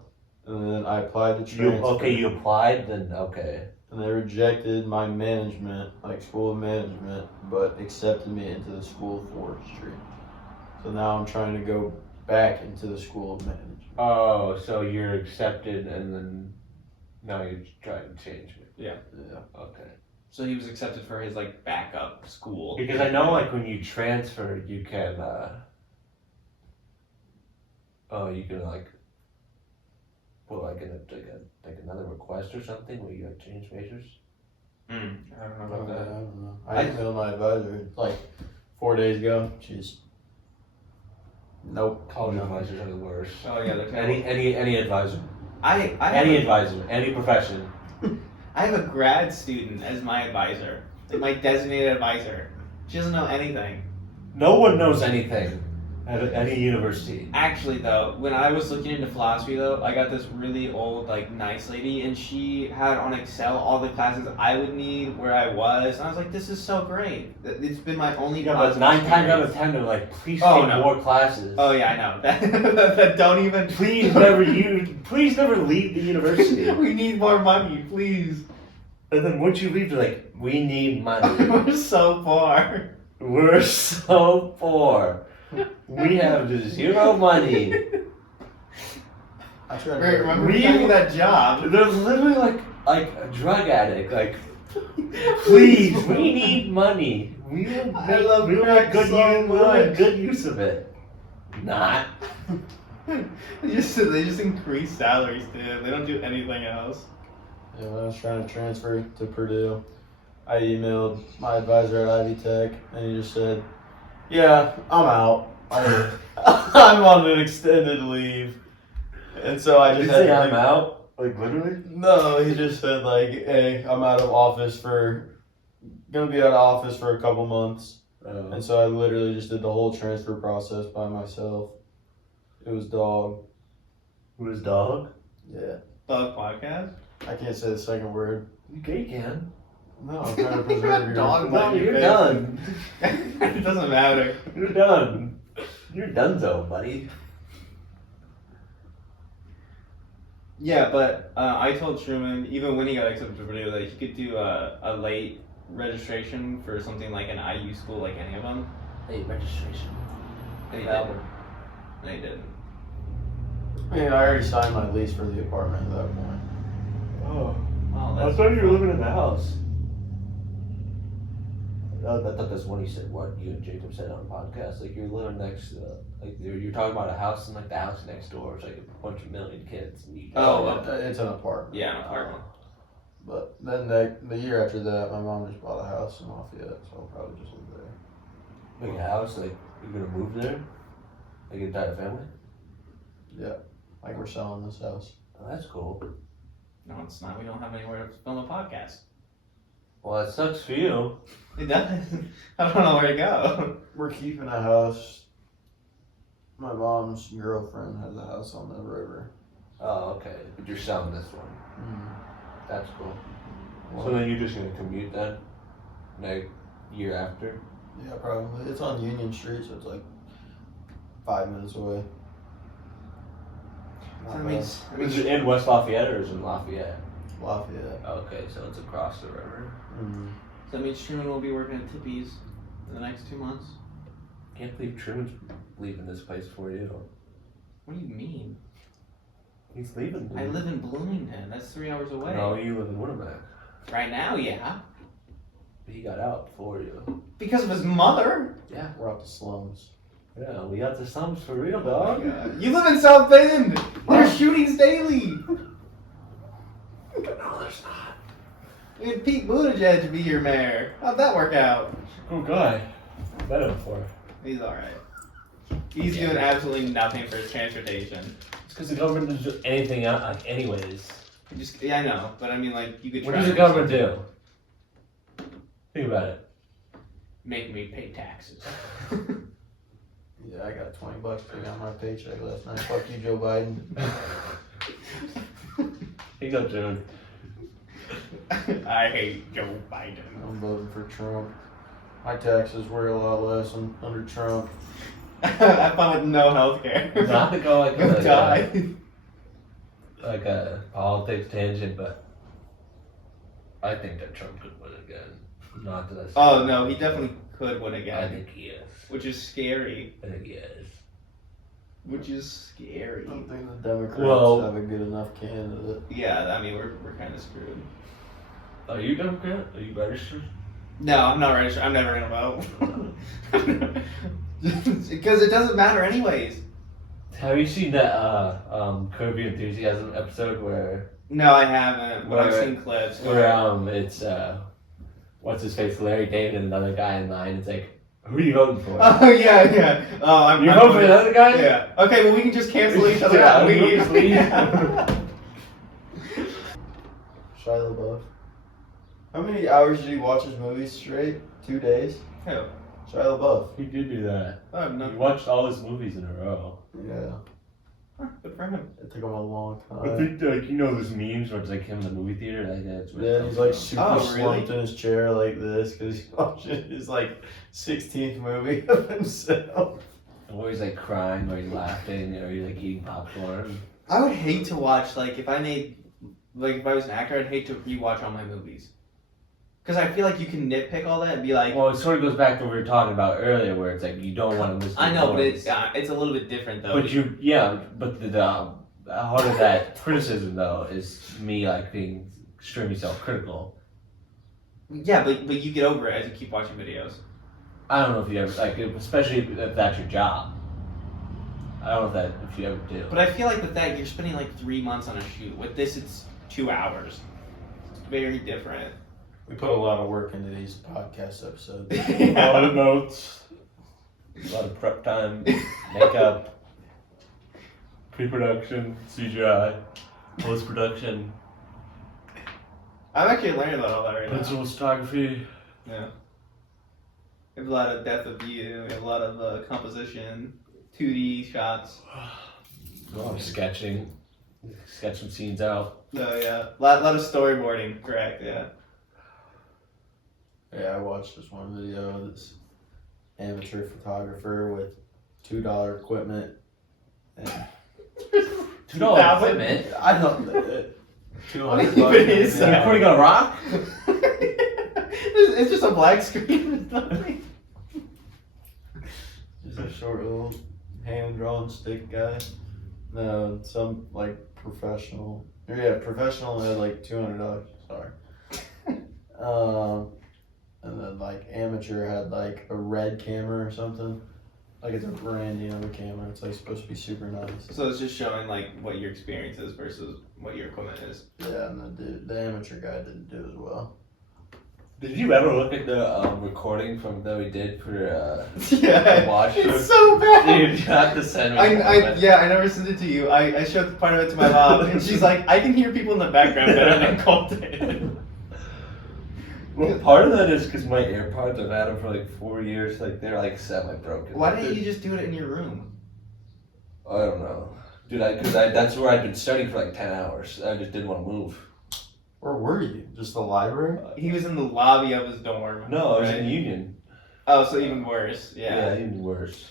and then I applied to transfer. You applied, then okay. And they rejected my management, like school of management, but accepted me into the school of forestry. So now I'm trying to go back into the school of management. Oh, so you're accepted and then now you're trying to change it. Yeah. Okay. So he was accepted for his like backup school. Because I know like when you transfer, you can like put like another request or something where you like change majors. I don't know I about that. don't know. I emailed my advisor like 4 days ago. She's nope. College advisors are the worst. Oh yeah, they're terrible. Any advisor. I Any advisor, any profession. I have a grad student as my advisor, like my designated advisor. She doesn't know anything. No one knows anything at any university. Actually, though, when I was looking into philosophy, though, I got this really old, like, nice lady, and she had on Excel all the classes I would need, where I was, and I was like, this is so great. It's been my only Yeah, class but 9 times out of 10 they're like, please Oh, take no. more classes. Oh yeah, I know. That don't even. Please never leave the university. We need more money, please. And then once you leave, they're like, we need money. We're so poor. We're so poor. We have zero money. I tried. Right, remember We- getting that job? They're literally like a drug addict. Like, please, we need money. We will I love make crack good so use. We'll make much. good use of it. Not. They just increase salaries, dude. They don't do anything else. Yeah, when I was trying to transfer to Purdue, I emailed my advisor at Ivy Tech, and he just said, "Yeah, I'm out. I'm on an extended leave." And so I Did just you say had to I'm out? Like literally? No, he just said like, "Hey, I'm out of office gonna be out of office for a couple months." And so I literally just did the whole transfer process by myself. It was Dawg. Who is Dawg? Yeah. Dawg Podcast? I can't say the second word. Okay, you can. No, I'm trying to preserve your Dawg No, on your you're face. done. It doesn't matter. You're done. You're donezo, buddy. Yeah, but I told Truman, even when he got accepted to Purdue, that he could do a late registration for something like an IU school, like any of them. Hey, registration. And he didn't. And he didn't. I mean, I already signed my lease for the apartment at that point. Oh. Oh, I that's thought you were living in the house. I thought that's when you said what you and Jacob said on the podcast. Like you're living next to, like you're talking about a house and like the house next door is like a bunch of million kids. And you It's an apartment. Yeah, an apartment. But then the year after that, my mom just bought a house in Lafayette, so I'll probably just live there. Like a house, like you're gonna move there, like your entire family. Yeah, like we're selling this house. Oh, that's cool. No, it's not. We don't have anywhere to film a podcast. Well, that sucks for you. It does. I don't know where to go. We're keeping a house. My mom's girlfriend has a house on the river. Oh, okay. But you're selling this one. That's cool. Well, So then you're just gonna commute then, like year after. yeah, probably. It's on Union Street, so it's like 5 minutes away. So Not bad. Is it in West Lafayette or is it in Lafayette? Lafayette. Okay, so it's across the river. So that means Truman will be working at Tippy's in the next 2 months. Can't believe Truman's leaving this place for you. What do you mean? He's leaving. I live in Bloomington. That's 3 hours away. No, you live in Winnebago. Right now, yeah. He got out for you. Because of his mother. Yeah. We're out the slums. Yeah, we got the sums for real, dog. You live in South Bend. There's shootings daily. No, there's not. We had Pete Buttigieg to be your mayor. How'd that work out? Good guy. Better for. He's alright. He's doing absolutely nothing for his transportation. It's because the government doesn't do anything out, like, anyways. Yeah, I know, but I mean, like, you could try. What does the to government do? Think about it. make me pay taxes? Yeah, I got $20 took out my paycheck last night. Fuck you, Joe Biden. He got June. I hate Joe Biden. I'm voting for Trump. My taxes were a lot less under Trump. I found with no health care. Not to go like Go die. like a politics tangent, but I think that Trump could win again. Not that. Oh no, he definitely could win again. I think he is. Which is scary. I think he is. which is scary. I don't think the Democrats have a good enough candidate. Yeah, I mean we're kind of screwed. Are you Democrat? Are you registered? No, I'm not registered. I'm never gonna vote. Because it doesn't matter anyways. Have you seen that Curb Your Enthusiasm episode where No, I haven't, but I've seen clips. where it's what's his face, Larry David, and another guy in line. It's like, who are you voting for? Oh yeah. Oh, I'm. You voting for the other guy? Yeah. Okay, well we can just cancel each other Yeah, out. we can just leave. Shia LaBeouf. How many hours did he watch his movies straight? 2 days? Who? Shia LaBeouf. He did do that. Oh no. He watched all his movies in a row. Yeah. Huh, good for him. It took him a long I time. think, like, you know those memes where it's like him in the movie theater? Like that's where it Yeah, comes he's like from. super Oh, slumped in his chair like this because he's watching his like 16th movie of himself. Or he's like crying, or he's laughing, or he's like eating popcorn. I would hate to watch if I was an actor, I'd hate to rewatch all my movies. Because I feel like you can nitpick all that and be like, Well, it sort of goes back to what we were talking about earlier, where it's like you don't want to miss. I know, but points. it's a little bit different though. But the heart of that criticism though is me like being extremely self-critical. Yeah, but you get over it as you keep watching videos. I don't know if you ever like, especially if that's your job. I don't know if you ever do. But I feel like with that, you're spending 3 months on a shoot. With this, it's 2 hours. It's very different. We put a lot of work into these podcast episodes. A lot of notes, a lot of prep time, makeup, pre-production, CGI, post-production, I'm actually learning about all that right now. principal photography. Yeah. We have a lot of depth of view. We have a lot of composition, 2D shots. A lot of sketching, sketch some scenes out. So yeah, a lot of storyboarding. Correct. Yeah. Yeah, I watched this one video of this amateur photographer with $2 equipment. And $2 equipment? I don't know. What $200. even is Are you that? recording on a rock? It's just a black screen. Just a short little hand-drawn stick guy. No, some professional. Yeah, professional had $200. Sorry. And then amateur had a red camera or something. It's a brand new camera. It's supposed to be super nice. So it's just showing what your experience is versus what your equipment is. Yeah, and the amateur guy didn't do as well. Did you ever look at the recording that we did for Yeah, watch? it's so bad. Dude, you have to send me. I never sent it to you. I showed part of it to my mom, and she's like, I can hear people in the background better than Colten. Well, part of that is because my AirPods, I've had them for 4 years. They're semi-broken. Why didn't you just do it in your room? I don't know, dude. Because that's where I've been studying for 10 hours. I just didn't want to move. Where were you? Just the library? He was in the lobby of his dorm. No, I was right? in Union. Oh, so even worse. Yeah. even worse.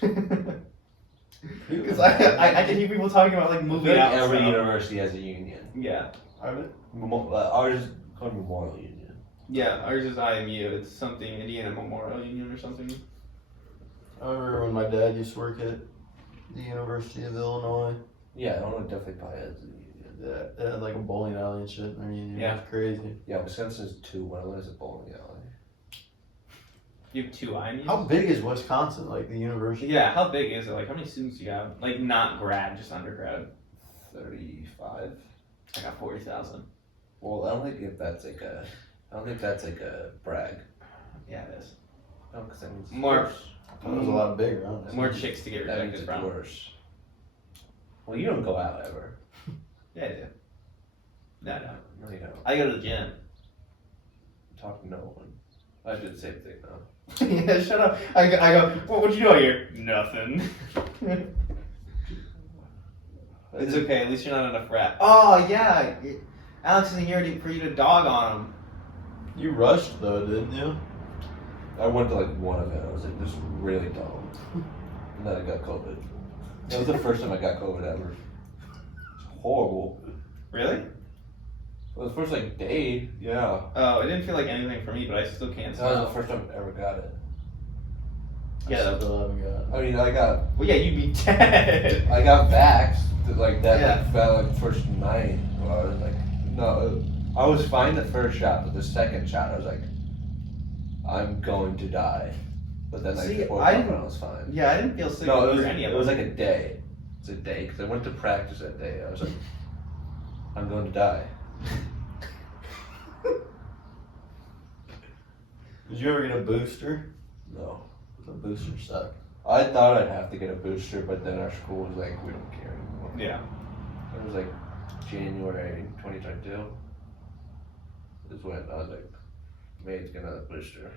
Because I can hear people talking about I moving feel out. like and every stuff. university has a union. Yeah. Ours is called Memorial Union. Yeah, ours is IMU. It's something Indiana Memorial Union or something. I remember when my dad used to work at the University of Illinois. Yeah, Illinois definitely probably has a union. They had a bowling alley and shit in their union. Yeah. It was crazy. Yeah, Wisconsin's 2. One of them is a bowling alley. You have 2 IMUs? How big is Wisconsin? The university? Yeah, how big is it? How many students do you have? Not grad, just undergrad. 35. I got 40,000. Well, I don't think that's a brag. Yeah, it is. No, because that means it's More- worse. I thought it was a lot bigger, honestly. More chicks to get That means rejected it's from. worse. Well, you don't go out ever. Yeah, I do. No. No, you don't. I go to the gym. Talk to no one. I do the same thing though. Yeah, shut up. I go, what you doing here? Nothing. It's okay, at least you're not in a frat. Oh, yeah. Alex isn't here for you to dog on him. You rushed though, didn't you? I went to one event. I was this is really dumb. And then I got COVID. That was the first time I got COVID ever. It's horrible. Really? Well, the first day, yeah. Oh, it didn't feel like anything for me, but I still can't That was smell. the first time I ever got it. Yeah. I still haven't got. I mean, I got you'd be dead. I got vaxxed like that Yeah. like first night. Well, I was like, no, I was fine the first shot, but the second shot I was like, I'm going to die. But then like See, the fourth I one didn't- I was fine. Yeah, I didn't feel sick No, for any of it was them. like a day. It's a day because I went to practice that day. I was like, I'm going to die. Did you ever get a booster? No. The booster sucked. I thought I'd have to get a booster, but then our school was like, we don't care anymore. Yeah. It was like January 2022. Is when I was like, maybe get another booster.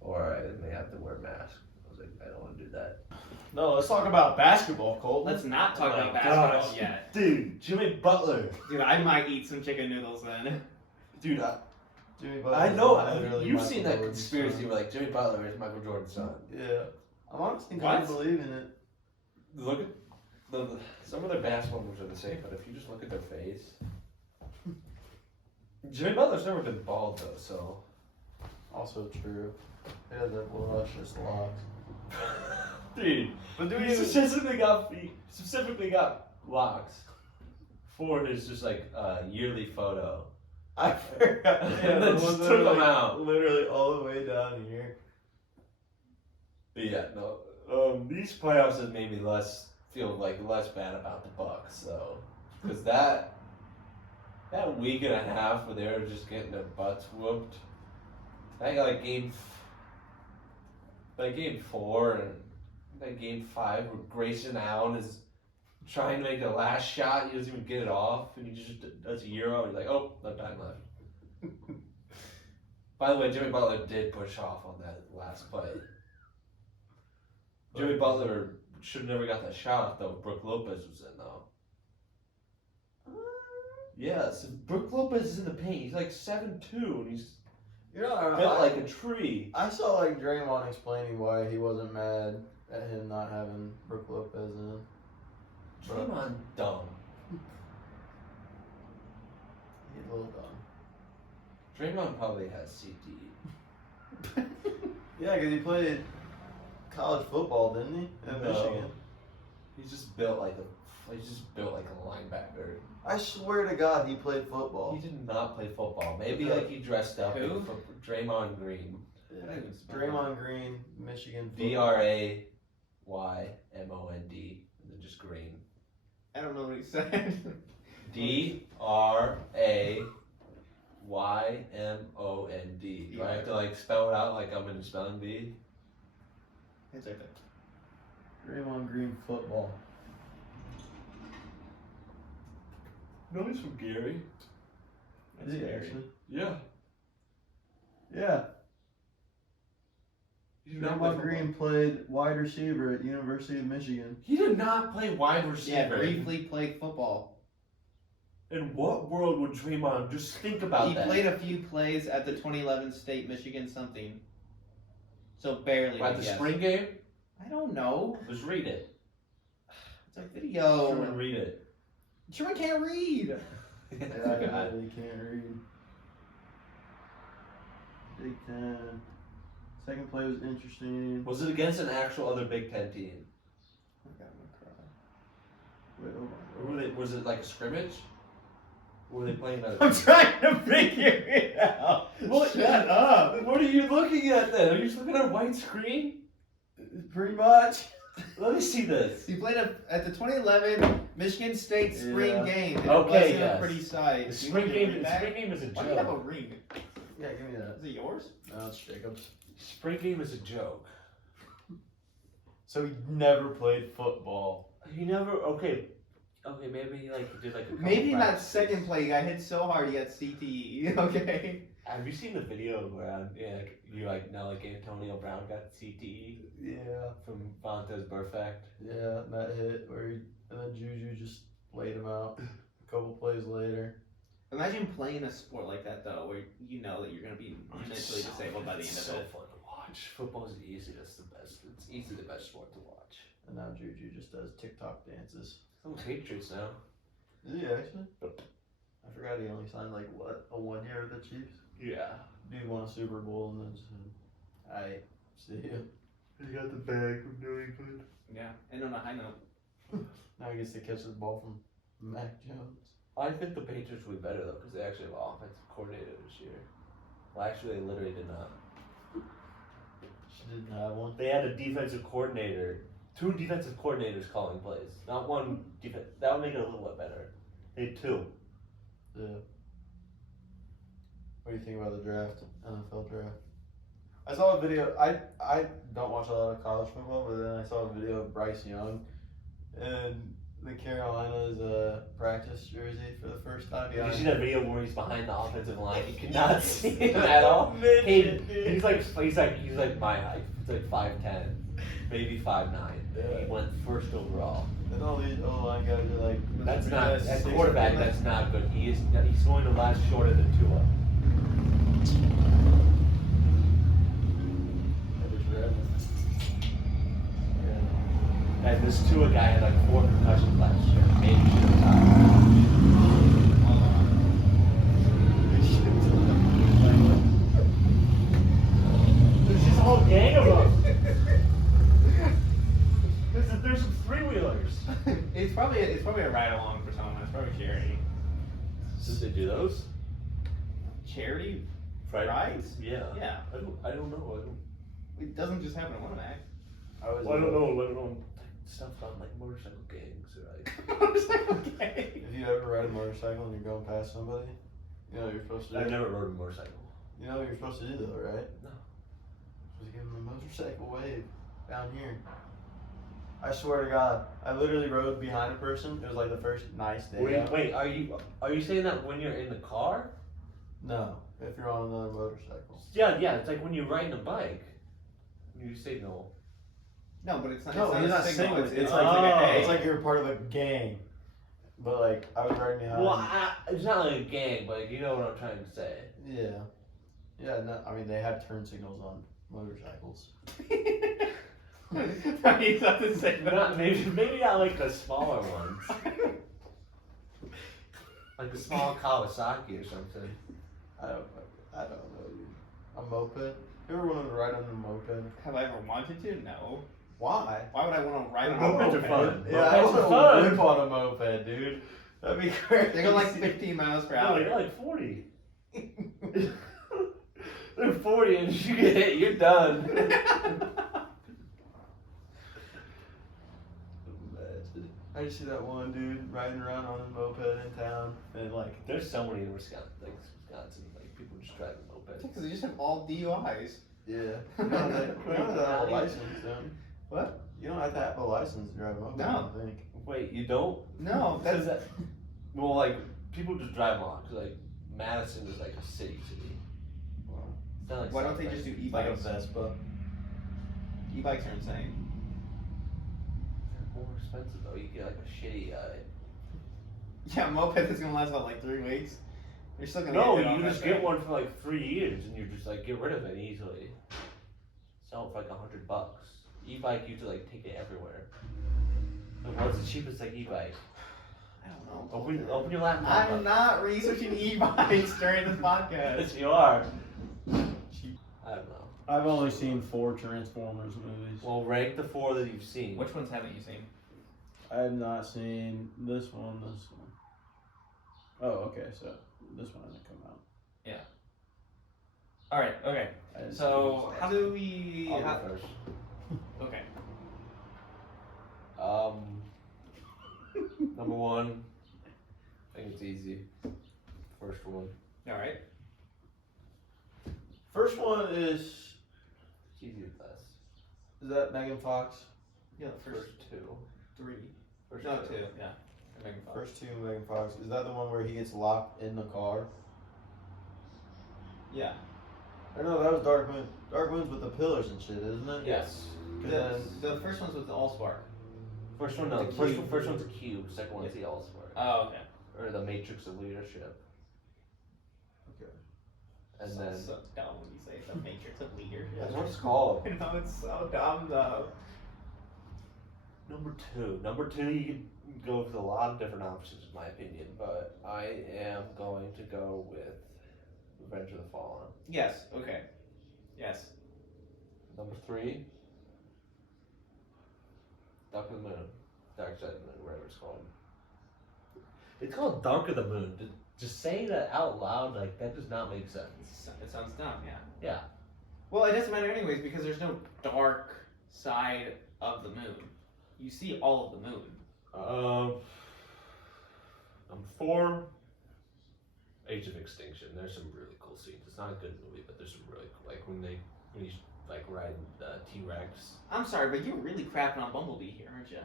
Or I may have to wear a mask. I was like, I don't want to do that. No, let's talk about basketball, Colton. Let's not talk Oh my about basketball gosh. yet. Dude, Jimmy Butler. Dude, I might eat some chicken noodles then. Dude, Jimmy Butler's I know. literally You've Michael seen that Jordan's conspiracy son. where like Jimmy Butler is Michael Jordan's son. Yeah. I'm honestly What? kind of believing it. Look at some of their basketball moves are the same, but if you just look at their face, Jimmy Butler's never been bald though, so. Also true. He has that luscious locks. Dude, But do he we specifically got locks for his just like yearly photo. I forgot. And then the just ones that took are, them like, out. Literally all the way down here. But yeah, no. These playoffs have made me feel less bad about the Bucks, so because that week and a half where they were just getting their butts whooped. I got game 4 and like game 5 where Grayson Allen is trying to make the last shot, he doesn't even get it off, and he just does a euro. He's like, oh, no time left. By the way, Jimmy Butler did push off on that last play. Jimmy Butler should have never got that shot off though. Brook Lopez was in though. Yes, Brook Lopez is in the paint. He's like 7'2", and he's You know, built like a tree. I saw like Draymond explaining why he wasn't mad at him not having Brook Lopez in. Draymond dumb. He's a little dumb. Draymond probably has CTE. Yeah, because he played college football, didn't he? At No. Michigan. He's just built like a linebacker. I swear to God, he played football. He did not play football. Maybe Okay. like he dressed up Who? for Draymond Green. Yeah, Draymond Green, Michigan. Draymond, and then just Green. I don't know what he said. Draymond. Do I have to like spell it out like I'm in a spelling bee? It's right there. Draymond Green football. No, he's from Gary. Is he Gary. actually? Yeah. Yeah. He did not play Draymond football. Green played wide receiver at University of Michigan. He did not play wide Yeah, receiver. briefly played football. In what world would Draymond just think about He that? played a few plays at the 2011 State Michigan something. So barely. At the yes. spring game? I don't know. Just read it. It's a video. Truman, read it. Truman can't read. Yeah, I really can't read. Big Ten. Second play was interesting. Was it against an actual other Big Ten team? Wait, hold Or on. were they, was it like a scrimmage? Or were they playing another I'm trying to figure it out. What? Shut up. What are you looking at then? Are you just looking at a white screen? Pretty much. Let me see this. He played at the 2011 Michigan State spring Yeah. game. And Okay, it wasn't yes. a pretty sight. The You want spring me to game, read the that? spring game is a Why do you have a joke. ring? Yeah, give me that. Is it yours? No, it's Jacob's. Spring game is a joke. So he never played football. You never, okay, maybe he did like a couple Maybe not practices. second play. He got hit so hard he got CTE. Okay. Have you seen the video where you know Antonio Brown got CTE Yeah. from Vontaze Burfict? Yeah, that hit where and then Juju just laid him out a couple plays later. Imagine playing a sport like that though, where you know that you're gonna be mentally disabled by the end It's of so it. fun to watch. Football is easy. That's the best. It's easily the best sport to watch. And now Juju just does TikTok dances. Some Patriots now. Is he actually? I forgot he only signed a 1 year with the Chiefs. Yeah. Dude won a Super Bowl and then just I see you. He got the bag from New England. Yeah, and on a high note. Now he gets to catch the ball from Mac Jones. I think the Patriots will be better though, because they actually have an offensive coordinator this year. Well, actually, they literally did not. She didn't have one. They had a defensive coordinator, 2 defensive coordinators calling plays, not one defense. That would make it a little bit better. They had 2. Yeah. What do you think about the draft, NFL draft? I saw a video. I don't watch a lot of college football, but then I saw a video of Bryce Young and the Carolinas practice jersey for the first time. Did you see that video where he's behind the offensive line? You cannot see him at all. Midget, He's like my height. He's like 5'10", maybe 5'9". Yeah. He went first overall. And all these O-line guys are like, That's not at quarterback. That's not good. He's going to last shorter than Tua. And this Tua guy had like 4 concussions last year. Maybe he should have There's just a whole gang of them. There's some 3-wheelers. It's probably a ride along for someone. It's probably charity. Did they do those? Charity Right. rides? Yeah. Yeah. I don't know. It doesn't just happen in one act. I was. I don't know. Stuff on like motorcycle gangs or like. Motorcycle gang. If you ever ride a motorcycle and you're going past somebody, you know what you're supposed to do. I've never rode a motorcycle. You know what you're supposed to do though, right? No. You're supposed to give them a motorcycle wave down here. I swear to God, I literally rode behind a person. It was like the first nice day. out. Wait, are you saying that when you're in the car? No, if you're on another motorcycle. Yeah, it's like when you're riding a bike. You signal. No, but it's not. No, it's you're not not a signal. signaling. It's Oh. like a hey. It's like you're part of a gang. But like, I was riding behind. Well, it's not like a gang, but you know what I'm trying to say. Yeah. Yeah, no, I mean, they have turn signals on motorcycles. He's not the same. Maybe not like the smaller ones. Like the small Kawasaki or something. I don't know, dude. A moped? You ever wanted to ride on a moped? Have I ever wanted to? No. Why? Why would I want to ride on a Mopeds moped? are fun. Yeah, I Mopeds want are to fun. whip on a moped, dude. That'd be crazy. They go like 15 miles per No, hour. you're like 40. They're 40 and you get hit, you're done. I just see that one dude riding around on his moped in town, and like, There's so many in Wisconsin, like people just driving mopeds. Because they just have all DUIs. yeah. You don't have to have a license, don't you? What? You don't have to have a license to drive a moped, No. I don't think. Wait, you don't? No, that's Well, like people just drive along because like Madison is like a city. Wow. It's not like Why South don't they Bend. just do Like a e-bikes? Vespa. E-bikes are insane. They're more expensive though. You get like a shitty. Yeah, moped is gonna last about like 3 weeks. You're still gonna No, get hit on you that just thing. get one for like 3 years and you just like get rid of it easily. Sell it for like $100. E-bike, you have to like take it everywhere. Like, what's the cheapest like e-bike? I don't know. Open your laptop. I'm up. not researching e-bikes during this podcast. Yes, you are. I don't know. I've only seen 4 Transformers movies. Well, rank the 4 that you've seen. Which ones haven't you seen? I have not seen this one. Oh, okay, so this one didn't come out. All right. Okay. I didn't So see how do we? I'll how- go first. Okay. Number 1. I think it's easy. First one. All right. First one is It's easy with us. that Megan Fox? Yeah, First 2. 3. First No, 2. 2. Yeah. Megan Fox. First 2 Megan Fox. Is that the one where he gets locked in the car? Yeah. I know that was Dark Moon. Dark Moon's with the pillars and shit, isn't it? Yes. 'Cause The first one's with the Allspark. First one, no. The First, cube. first one's a cube. Second one's the All-Spark. Oh, okay. Or the Matrix of Leadership. Okay. And Sounds then. so dumb when you say the Matrix of Leadership. That's what it's called. I know it's so dumb though. Number 2. Number 2, you can go with a lot of different options, in my opinion, but I am going to go with Revenge of the Fallen. Yes. Okay. Yes. Number 3, Dark of the Moon. Dark Side of the Moon, whatever it's called. It's called Dark of the Moon. Just saying that out loud, like, that does not make sense. It sounds dumb, yeah. Yeah. Well, it doesn't matter anyways because there's no dark side of the moon. You see all of the moon. I'm for Age of Extinction. There's some really cool scenes. It's not a good movie, but there's some really cool, like when he's like riding the T-Rex. I'm sorry, but you're really crapping on Bumblebee here, aren't you?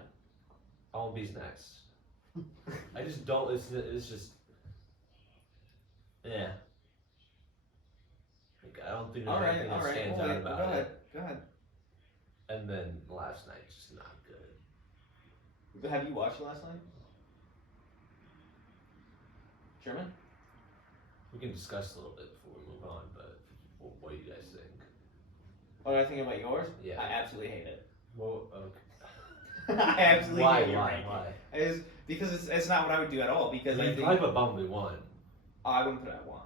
Bumblebee's next. I just don't. It's just. Yeah. Like, I don't think there's anything that stands out about it. Go ahead. And then Last Night's just not good. But have you watched it last night? Truman? We can discuss a little bit before we move on, but what do you guys think? What do I think about yours? Yeah. I absolutely hate it. Well, okay. I absolutely hate it. Why? It's because it's not what I would do at all. Because I think probably put Bumblebee 1. Oh, I wouldn't put it at 1.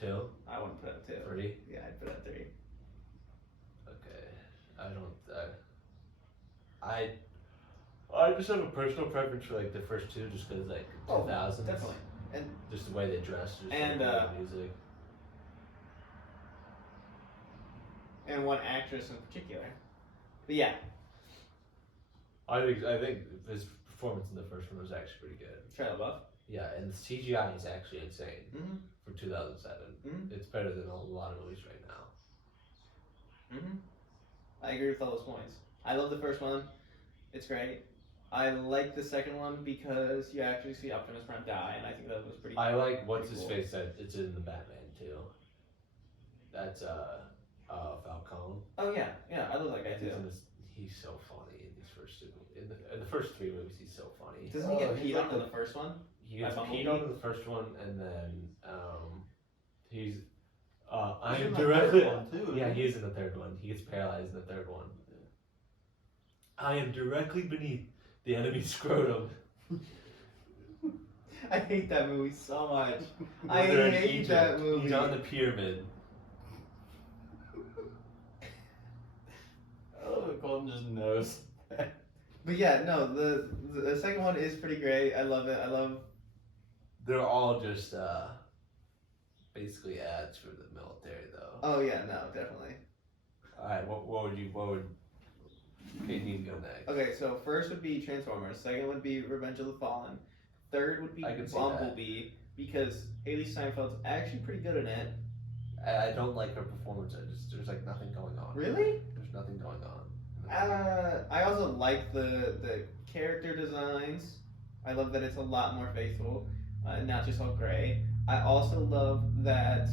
2? I wouldn't put it at 2. 3? Yeah, I'd put it at 3. Okay. I just have a personal preference for like the first two, just because like 2000s. Definitely. And just the way they dress, just and the music. And one actress in particular. But yeah. I think his performance in the first one was actually pretty good. Shia LaBeouf. Yeah, and the CGI is actually insane for 2007. Mm-hmm. It's better than a lot of movies right now. Mm-hmm. I agree with all those points. I love the first one. It's great. I like the second one because you actually see Optimus Prime die, and I think that was pretty. I like what's his cool. face that it's in the Batman too. That's Falcone. Oh yeah, I love that guy too. He's so funny in these first two. In the first 3 movies, he's so funny. Doesn't he get peed on in the first one? He gets peed on in the first one, and then he's I am directly. Yeah, he is in the third one. He gets paralyzed in the third one. I am directly beneath the enemy's scrotum. I hate that movie so much. When I they're in hate Egypt, that movie. He's on the pyramid. Oh, Colton just knows. But yeah, no, the second one is pretty great. I love it. They're all just basically ads for the military, though. Oh yeah, no, definitely. All right, what would Caedyn go next? Okay, so first would be Transformers. Second would be Revenge of the Fallen. Third would be I can see Bumblebee because Haley Steinfeld's actually pretty good in it. I don't like her performance. There's like nothing going on. Really? There's nothing going on. I also like the character designs. I love that it's a lot more faithful, not just all gray. I also love that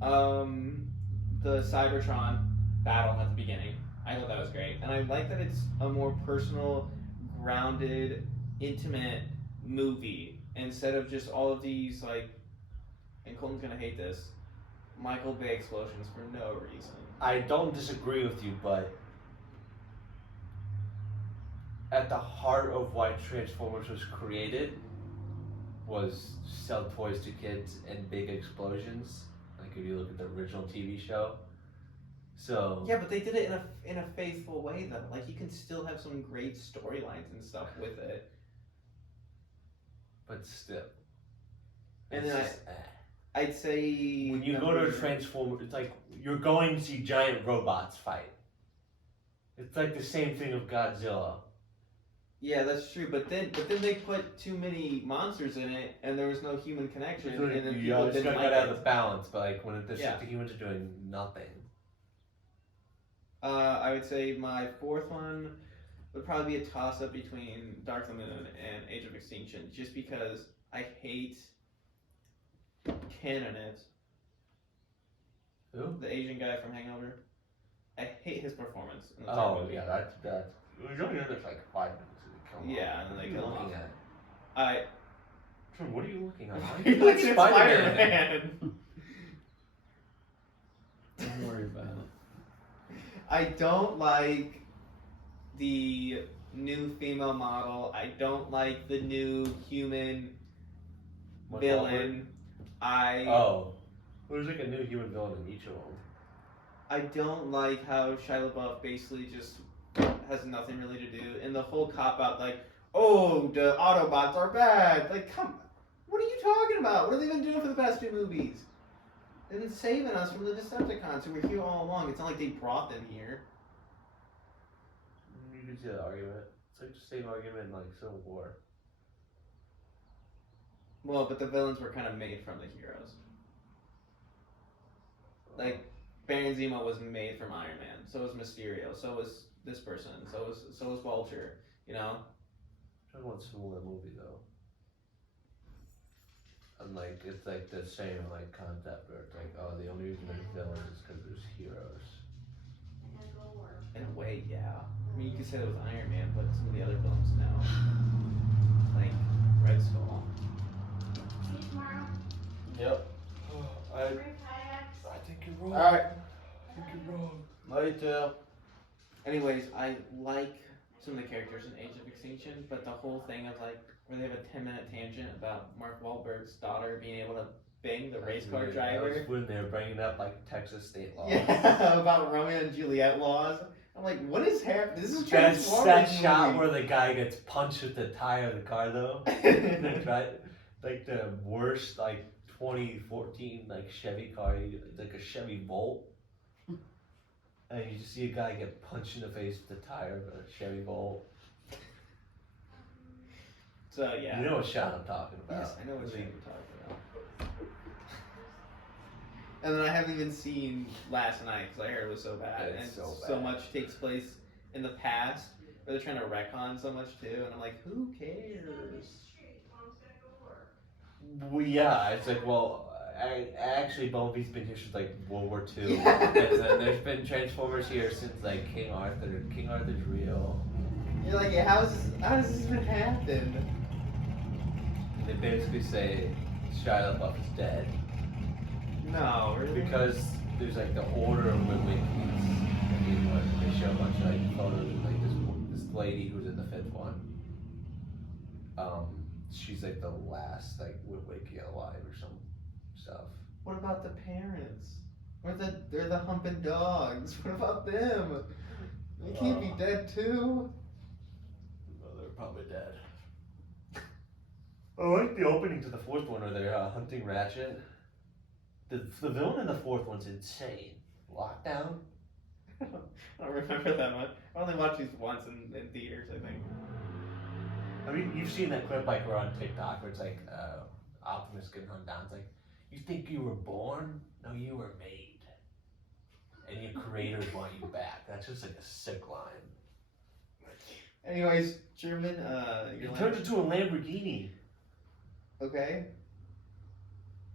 the Cybertron battle at the beginning. I thought that was great, and I like that it's a more personal, grounded, intimate movie instead of just all of these like. And Colton's gonna hate this. Michael Bay explosions for no reason. I don't disagree with you, but at the heart of why Transformers was created was sell toys to kids and big explosions. Like if you look at the original TV show. So Yeah, but they did it in a faithful way though. Like you can still have some great storylines and stuff with it. But still. And it's then just, I'd say when you go to a Transformer, it's like you're going to see giant robots fight. It's like the same thing of Godzilla. Yeah, that's true. But then they put too many monsters in it, and there was no human connection. So and then you people just didn't gotta like have it. the balance, but like when the Yeah. humans are doing nothing. I would say my fourth one would probably be a toss-up between Dark of the Moon and Age of Extinction, just because I hate Ken in it. Who? The Asian guy from Hangover. I hate his performance in the third Oh movie. yeah, that's. We're only in there for like 5 minutes. Yeah, and then they what are kill you him looking off. at? Truman, what are you looking at? Why are You're you like looking at Spider-Man? Spider-Man. Don't worry about it. I don't like the new female model. I don't like the new human villain. Oh. There's like a new human villain in each of them. I don't like how Shia LaBeouf basically just has nothing really to do, and the whole cop out like, oh, the Autobots are bad. Like, come, what are you talking about? What have they been doing for the past 2 movies? They've been saving us from the Decepticons who were here all along. It's not like they brought them here. You could see that argument. It's like the same argument in like Civil War. Well, but the villains were kind of made from the heroes. Like, Baron Zemo was made from Iron Man. So was Mysterio. So was this person. So was Vulture. You know. I don't want similar movie though. And like it's like the same like concept where it's like, oh, the only reason there's villains is because there's heroes. In a way, yeah. I mean, you could say that with Iron Man, but some of the other villains now, like Red Skull. See you tomorrow. Yep. I Bring kayaks. think you're wrong. Alright. I think you're wrong. Love you too. Anyways, I like some of the characters in Age of Extinction, but the whole thing of like where they have a 10-minute tangent about Mark Wahlberg's daughter being able to bang the race car That driver. was when they were bringing up like Texas state law. Yeah, about Romeo and Juliet laws. I'm like, what is happening? This is That's Transformers that movie. shot where the guy gets punched with the tire of the car though. They tried like the worst like 2014 like Chevy car, like a Chevy Volt. And you just see a guy get punched in the face with the tire of a Chevy Volt. So yeah. You know what shot I'm talking about. Yes, I know what you're talking about. And then I haven't even seen Last Night because I heard it was so bad, It's and so so bad. much takes place in the past where they're trying to retcon so much too, and I'm like, who cares? Well, yeah, it's like, well, actually, Bumblebee's been here since like World War II. Yeah. And then there's been Transformers here since like King Arthur. King Arthur's real. You're like, yeah, how does this even happen? And they basically say Shia LaBeouf is dead No, really? because there's like the order of the wikis. I mean, what they show a bunch of like photos of like this lady who's in the 5th one. She's like the last like wiki alive or some stuff. What about the parents? They're the humping dogs. What about them? They can't be dead too. Well, they're probably dead. I like the opening to the 4th one where they're hunting Ratchet. The villain in the 4th one's insane. Lockdown? I don't remember that much. I only watched these once in theaters, I think. I mean, you've seen that clip like on TikTok where it's like Optimus getting hunted down. It's like, you think you were born? No, you were made. And your creators want you back. That's just like a sick line. Anyways, Truman, He your turned line. into a Lamborghini. Okay.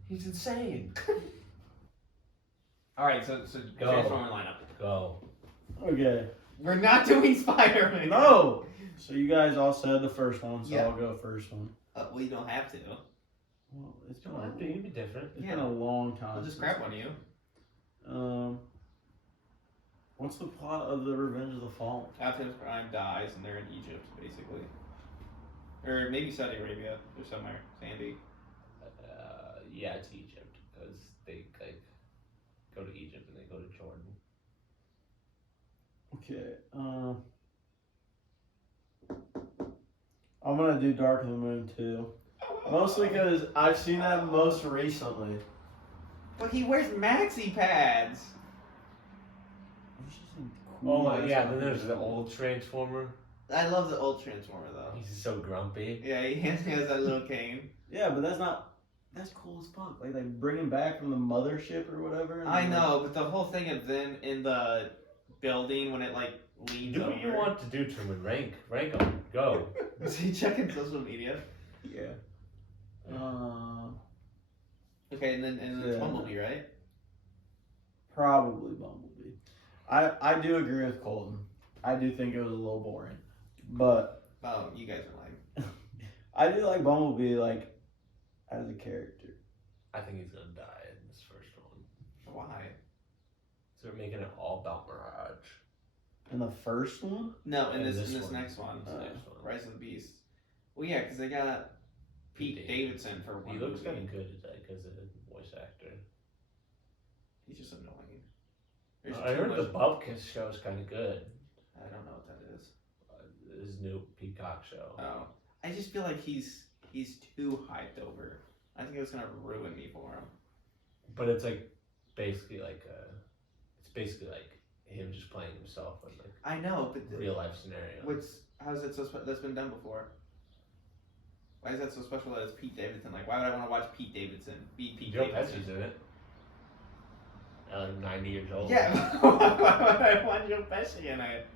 He's insane. Alright, so Go. Transformer lineup. Go. Okay. We're not doing Spider-Man. No! So you guys all said the first one, so Yeah. I'll go first one. Well, you don't have to. Well, it's been, It'd be different. it's been a long time. I'll just since- crap on you. What's the plot of the Revenge of the Fallen? Optimus Prime dies and they're in Egypt, basically. Or maybe Saudi Arabia or somewhere. Sandy. Yeah, it's Egypt because they like go to Egypt and they go to Jordan. Okay, I'm gonna do Dark of the Moon too. Mostly because I've seen that most recently. But he wears maxi pads. Oh yeah, then there's the old Transformer. I love the old Transformer though. He's so grumpy. Yeah, he has that little cane. Yeah, but that's cool as fuck. Like they bring him back from the mothership or whatever. and I then, know, but the whole thing of them in the building when it like leans Do over. what you want to do, Truman. Rank them. Go. Is he checking social media? Yeah. Okay, and then it's Yeah. Bumblebee, right? Probably Bumblebee. I do agree with Colton. I do think it was a little boring, but Oh, you guys are lying. I do like Bumblebee like as a character. I think he's gonna die in this first one. Why? So we're making it all about Mirage. In the first one, No, in And this this one. next one, This next one. Rise of the Beast. Well, yeah, because they got Pete Davidson for one He looks movie. kind of good as a voice actor. He's just annoying. There's I too heard much- the Bubkiss show is kind of good. I don't know what that is. his new Peacock show. Oh, I just feel like he's too hyped over. I think it was gonna ruin me for him. But it's like basically like him just playing himself in like I know, but real life scenario. how's it so that's been done before? Why is that so special that it's Pete Davidson? Like, why would I want to watch Pete Davidson be Pete Joe Davidson? Pesci's in it. At like 90 years old. Yeah, why would I want Joe Pesci in it?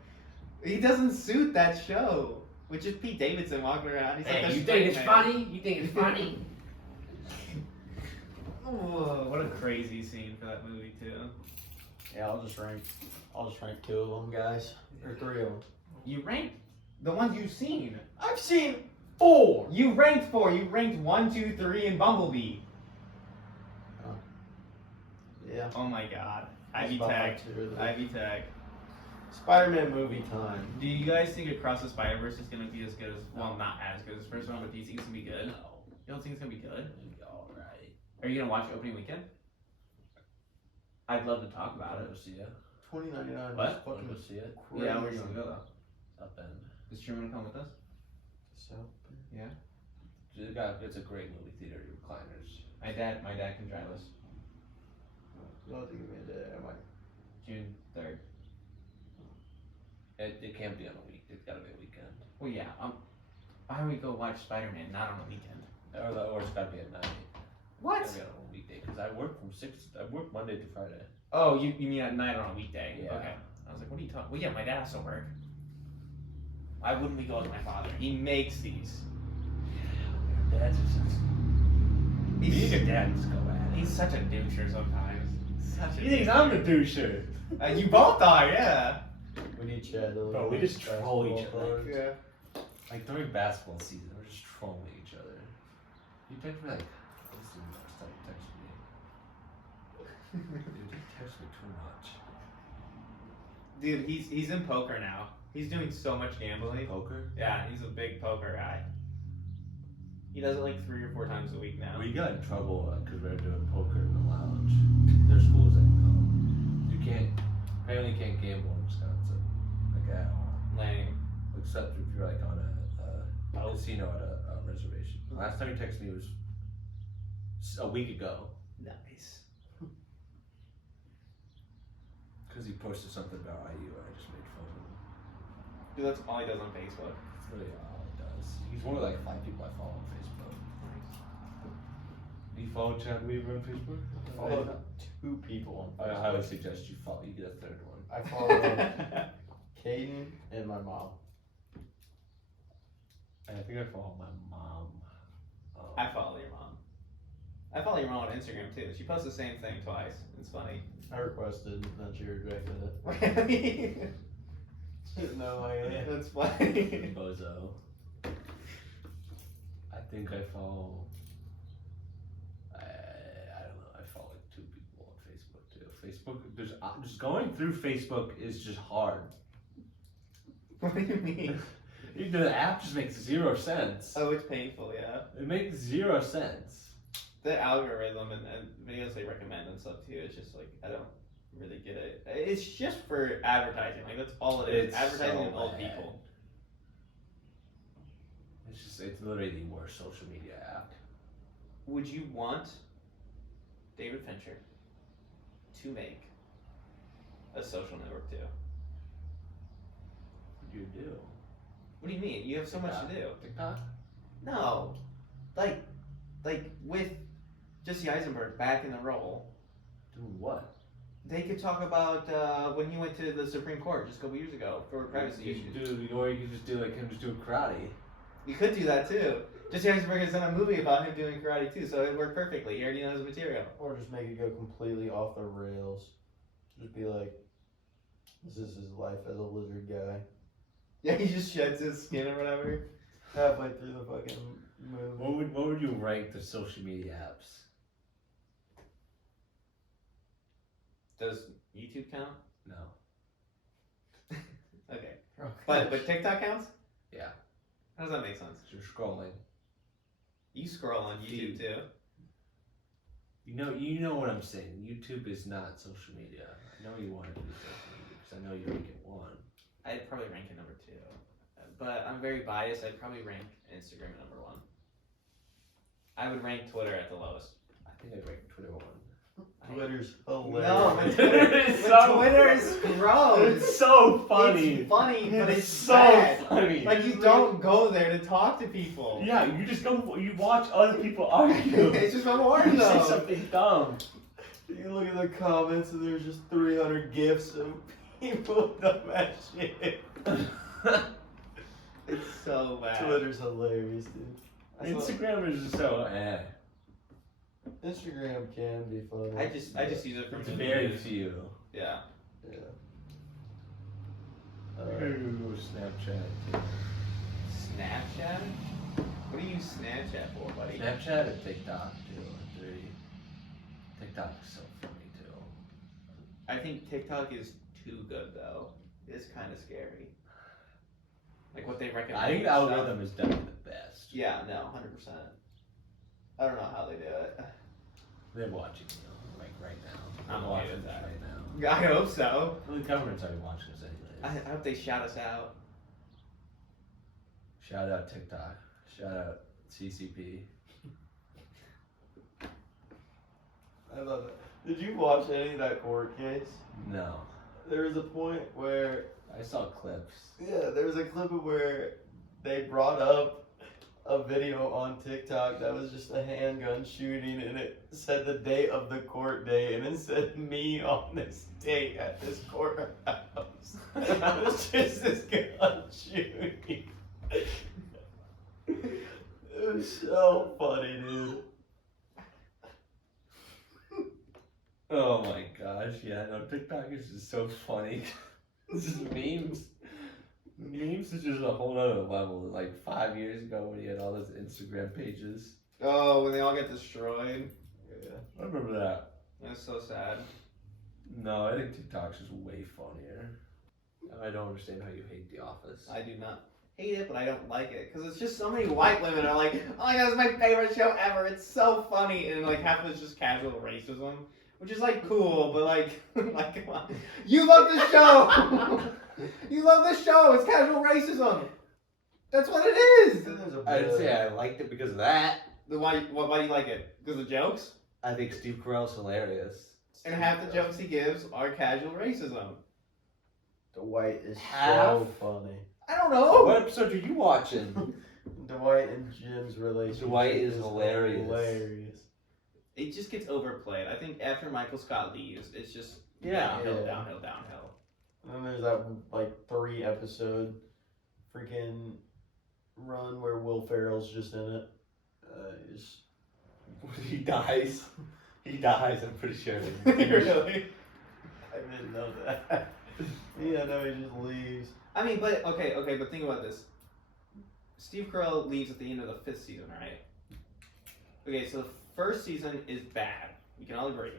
He doesn't suit that show. Which is Pete Davidson walking around. He's like a you straight think it's man. funny? You think it's funny? Whoa, what a crazy scene for that movie too. Yeah, I'll just rank 2 of them, guys, or 3 of them. You ranked the ones you've seen. I've seen 4. You ranked 4. You ranked 1, 2, 3, and Bumblebee. Yeah. Oh my God. Ivy That's about tag. my 2 of them. Ivy tag. Spider-Man movie time. Do you guys think Across the Spider-Verse is gonna be as good as not as good as the first one, but do you think it's gonna be good? No. You don't think it's gonna be good? Alright. Are you gonna watch opening weekend? I'd love to talk about it. Go see it. $20.99. What? Wanna go see it? Crazy. Yeah, where's you gonna go though? South Bend. Is Truman come with us? So, It's a great movie theater. Recliners. My dad can drive us. you'll have to give me a day. I might. June 3rd. It can't be on a week. It's gotta be a weekend. Well, yeah. Why would we go watch Spider-Man not on a weekend? Or it's gotta be at night. What? It's gotta be on a weekday because I work Monday to Friday. Oh, you mean at night on a weekday? Yeah. Okay. I was like, what are you talking? Well, yeah, my dad has to work. Why wouldn't we go with my father? He makes these. Dad's just. Me and your dad just go at it. He's such a doucher sometimes. Such a He thinks I'm the doucher. You both are, yeah. We need Chad. Bro, we just troll each other. Yeah. Like during basketball season, we're just trolling each other. You text me like, this is the last time you texted me. Dude, you text me too much. Dude, he's in poker now. He's doing so much gambling. Poker? Yeah, he's a big poker guy. He does it like 3 or 4 times a week now. We got in trouble because we were doing poker in the lounge. There's schools that apparently can't gamble in Wisconsin. Like at all. Lame. Except if you're like on a casino at a reservation. Last time he texted me was a week ago. Nice. Because he posted something about IU and I just made fun of him. Dude, that's all he does on Facebook. That's really all he does. He's one of like 5 people I follow on Facebook. Do you follow Caedyn Weaver on Facebook? I follow 2 people on I Facebook. highly suggest you get a 3rd one. I follow Caedyn and my mom. I think I follow my mom. I follow your mom. I follow your mom on Instagram too. She posts the same thing twice. It's funny. I requested, and then she rejected it. Really? No idea. That's funny. Bozo. I think I follow. I don't know. I follow like 2 people on Facebook too. Facebook. Just going through Facebook is just hard. What do you mean? The app just makes 0 sense. Oh, it's painful, yeah. It makes 0 sense. The algorithm and videos they recommend and stuff too, it's just like, I don't really get it. It's just for advertising. Like, that's all it is. It's Advertising so old bad. people. It's literally the worst social media app. Would you want David Fincher to make a social network too? What do you do? What do you mean? You have so much to do. TikTok? No. Like with Jesse Eisenberg back in the role, Doing what? they could talk about when he went to the Supreme Court just a couple years ago for privacy You issues. could do, or you could just do like him just doing karate. You could do that too. Jesse Eisenberg has done a movie about him doing karate too, so it worked perfectly. He already knows the material. Or just make it go completely off the rails. Just be like, this is his life as a lizard guy. Yeah, he just sheds his skin or whatever. Halfway through the fucking movie. What would you rank the social media apps? Does YouTube count? No. Okay. Okay. But TikTok counts? Yeah. How does that make sense? You're scrolling. You scroll on YouTube too. You know what I'm saying. YouTube is not social media. I know you want it to be social media because I know you rank it 1. I'd probably rank it number 2. but I'm very biased. I'd probably rank Instagram number 1. I would rank Twitter at the lowest. I think I'd rank Twitter 1. Twitter's hilarious. No, but Twitter is gross. It's so funny. It's funny, but it's so bad. funny. Like, you don't go there to talk to people. Yeah, you just go. You watch other people argue. It's just boring You say though. something dumb. You look at the comments and there's just 300 gifs of people dumbass shit. It's so bad. Twitter's hilarious, dude. Instagram is just so Instagram can be funny. I just use it for It's movies. very few. Yeah. Yeah. I'm gonna go Snapchat too. Snapchat? What do you use Snapchat for, buddy? Snapchat and TikTok too. 3. TikTok is so funny too. I think TikTok is too good though. It's kind of scary. Like what they recommend. I think the and stuff. algorithm is definitely the best. Yeah, no, 100%. I don't know how they do it. They're watching you, like right now. I'm They're okay watching with us that. right now. I hope so. Well, the government's already watching us anyways. I hope they shout us out. Shout out TikTok. Shout out CCP. I love it. Did you watch any of that court case? No. There was a point where, I saw clips. there was a clip of where they brought up a video on TikTok that was just a handgun shooting, and it said the date of the court day, and it said me on this date at this courthouse. It was just this gun shooting. It was so funny, dude. Oh my gosh, yeah, no, TikTok is just so funny. This is memes. Memes is just a whole other level. Like 5 years ago when you had all those Instagram pages. Oh, when they all get destroyed. Yeah. I remember that. That's so sad. No, I think TikTok's just way funnier. I don't understand how you hate The Office. I do not hate it, but I don't like it because it's just so many white women are like, oh my god, it's my favorite show ever. It's so funny, and like half of it's just casual racism, which is like cool, but like, like come on, you love this show. You love this show. It's casual racism. That's what it is. There's a I'd bit say of- I liked it because of that. Why do you like it? Because of jokes? I think Steve Carell's hilarious. And half the jokes he gives are casual racism. Dwight is Half? so funny. I don't know. What episode are you watching? Dwight and Jim's relationship. Dwight is hilarious. Hilarious. It just gets overplayed. I think after Michael Scott leaves, it's just Yeah. downhill, Yeah. downhill, downhill. And then there's that like 3 episode freaking run where Will Ferrell's just in it. He dies. He dies, I'm pretty sure. Really? I didn't know that. Yeah, no, he just leaves. I mean, but okay, but think about this. Steve Carell leaves at the end of the 5th season, right? Okay, so the first season is bad. We can all agree.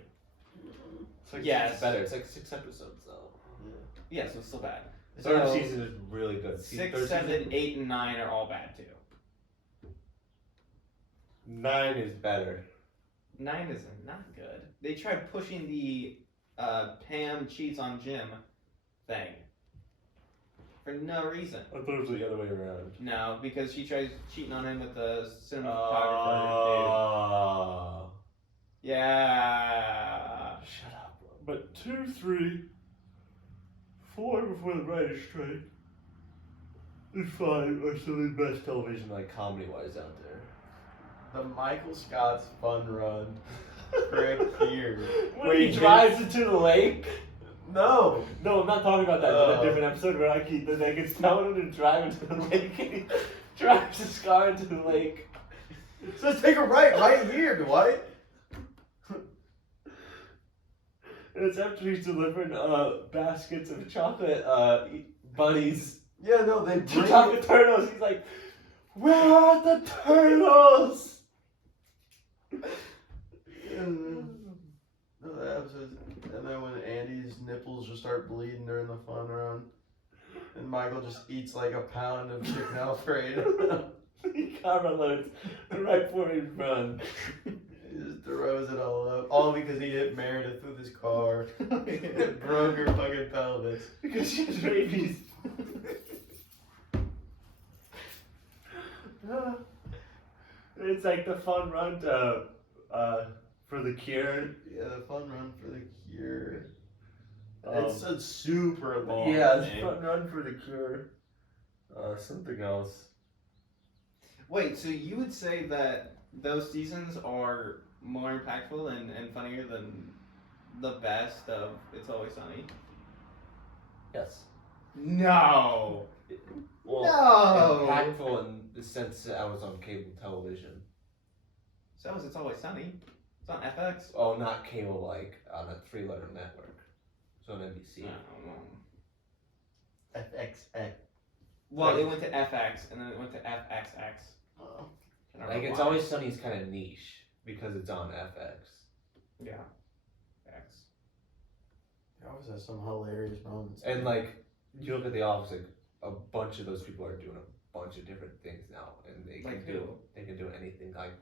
It's like Yes. it's better. It's like 6 episodes though. Yeah, so it's still bad. The third So, season is really good. 6, 7, 8, and 9 are all bad too. 9 is better. 9 is not good. They tried pushing the Pam cheats on Jim thing for no reason. I thought it was the other way around. No, because she tries cheating on him with the cinematographer Oh. dude. Yeah. Shut up. But 2, 3, 4 before the writer's strike, and 5 are some of the best television, like comedy-wise, out there. The Michael Scott's Fun Run. Correct here. When he drives into the lake. No. No, I'm not talking about that. But a Oh. different episode where I keep the naked telling him to drive into the lake, and he drives his car into the lake. So take a right here, Dwight. And it's after he's delivering baskets of chocolate bunnies. Yeah, no, they bring Chocolate turtles. He's like, where are the turtles? No, that episode. And then when Andy's nipples just start bleeding during the Fun Run, and Michael just eats like a pound of chicken Alfredo. He camera loads right before he run. He just throws it all up. All because he hit Meredith with his car. It broke her fucking pelvis. Because she has rabies. It's like the fun run to for the cure. Yeah, the fun run for the cure. Um, It's a super long Yeah, the name. fun run for the cure. Something else. Wait, so you would say that those seasons are more impactful and funnier than the best of It's Always Sunny? Yes. No. Well, No. impactful in the sense that I was on cable television. So that was It's Always Sunny. It's on FX. Oh, not cable, like on a 3-letter network. So on NBC. FXX. Well, it went to FX and then it went to FXX. Oh. I don't Like know It's why. Always Sunny is kind of niche because it's on FX. Yeah. X. They always have some hilarious moments. And like you look at The Office, like a bunch of those people are doing a bunch of different things now, and they Like can do anything. Like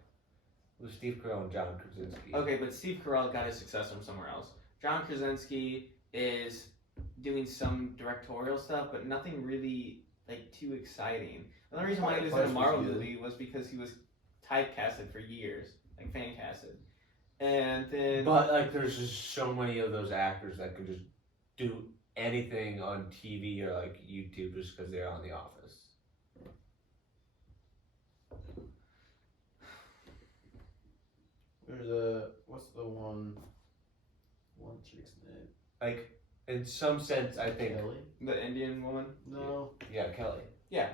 with Steve Carell and John Krasinski. Okay, but Steve Carell got his success from somewhere else. John Krasinski is doing some directorial stuff, but nothing really like too exciting. The only reason why he was in a Flash was Marvel good. movie was because he was typecasted for years, like fan casted. And then But like, there's just so many of those actors that can just do anything on TV or like YouTube just because they're on The Office. There's what's the one chick's name? Like in some sense, I think. Kelly? the Indian woman. No. Yeah, Kelly. Yeah.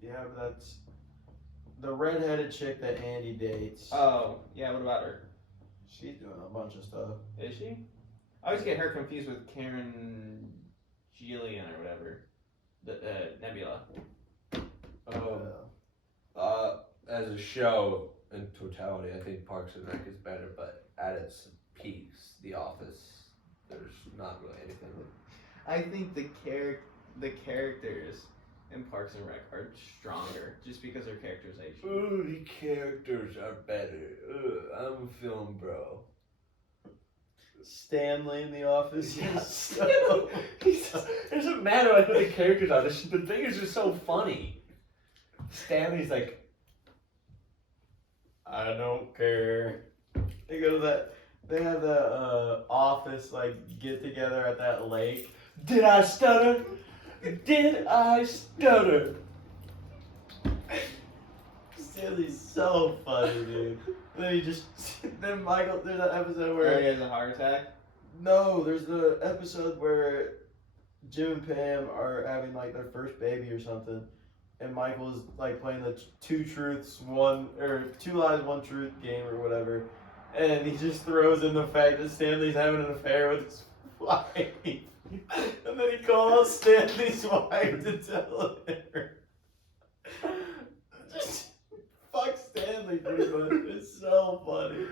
Yeah, but that's the redheaded chick that Andy dates. Oh, yeah. What about her? She's doing a bunch of stuff. Is she? I always get her confused with Karen Gillian or whatever. The Nebula. As a show in totality, I think Parks and Rec is better, but at its peaks, The Office, there's not really anything. I think the characters in Parks and Rec are stronger just because their characters age. Ooh, the characters are better. I'm a film bro. Stanley in The Office. Yes. It doesn't matter like what the characters are. The thing is just so funny. Stanley's like, I don't care. They go to that. They have the office like get together at that lake. did I stutter? Did I stutter? Stanley's so funny, dude. And then then Michael. There's that episode Where where he has a heart attack. no, there's the episode where Jim and Pam are having like their first baby or something, and Michael is like playing the two lies, one truth game or whatever, and he just throws in the fact that Stanley's having an affair with his wife, and then he calls Stanley's wife to tell her. Just fuck Stanley pretty much. It's so funny.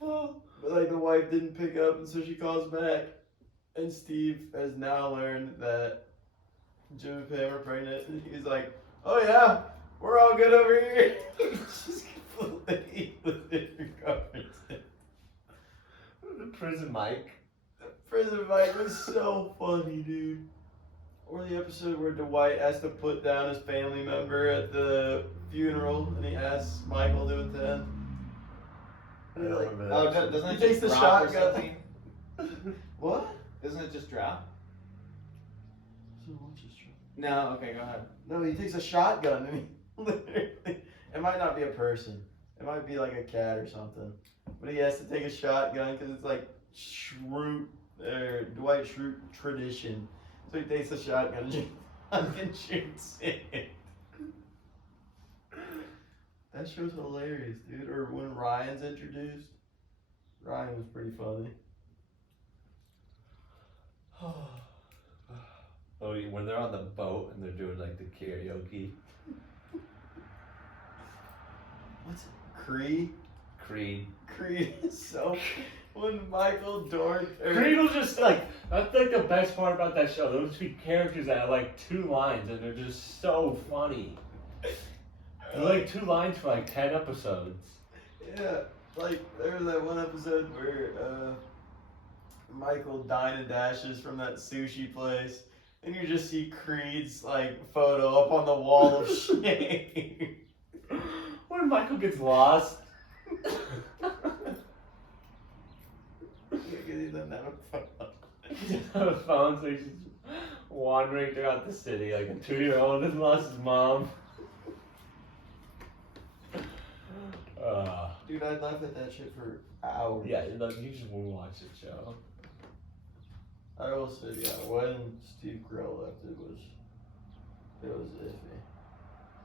But like the wife didn't pick up, and so she calls back, and Steve has now learned that Jim and Pam are pregnant, and he's like, "Oh yeah, we're all good over here." Just completely disregards it. The prison Mike. Prison Mike was so funny, dude. Or the episode where Dwight has to put down his family member at the funeral, and he asks Michael to attend. I don't remember that. Oh, episode. doesn't He it takes just the drop or shotgun. something? What? Doesn't it just drop? No. Okay, go ahead. No, he takes a shotgun and he literally. It might not be a person. It might be like a cat or something. But he has to take a shotgun because it's like Dwight Schrute tradition. So he takes a shotgun and just fucking shoots it. That show's hilarious, dude. Or when Ryan's introduced. Ryan was pretty funny. Oh, when they're on the boat and they're doing like the karaoke. What's it? Creed? Creed. Creed is so. When Michael Dorn. Creed was just like, that's like the best part about that show. Those two characters that have like 2 lines and they're just so funny. They're like 2 lines for like 10 episodes. Yeah, like there was that one episode where Michael dine and dashes from that sushi place, and you just see Creed's like photo up on the wall of shame. When Michael gets lost. He doesn't have a phone. He doesn't have a phone, so he's just wandering throughout the city like a 2-year-old and lost his mom. Dude, I'd laugh at that shit for hours. Yeah, like, you just won't watch the show. I will say, yeah, when Steve Carell left, it was iffy.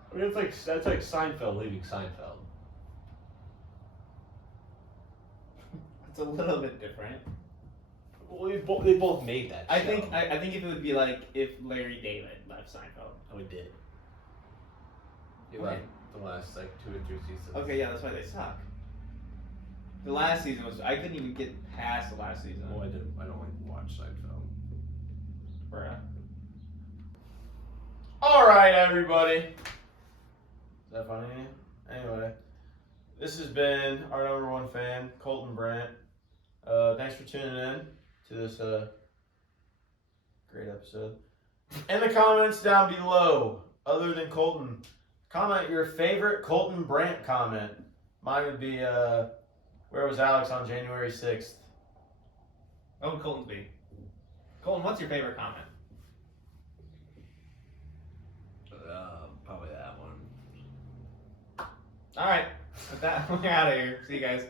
I mean, that's like Seinfeld leaving Seinfeld. It's a little bit different. Well, they both made that. I show. think if it would be like if Larry David left Seinfeld. Oh, it did. He Okay. left the last like 2 or 3 seasons. Okay, yeah, that's why they suck. The last season was I couldn't even get past the last season. Oh, I don't like watch Seinfeld. Bruh. All right, everybody. Is that funny? Anyway, this has been our #1 fan, Colten Brandt. Thanks for tuning in to this great episode. In the comments down below, other than Colten, comment your favorite Colten Brandt comment. Mine would be, where was Alex on January 6th? What would Colton's be? Colton, what's your favorite comment? Probably that one. Alright, with that, we're out of here. See you guys.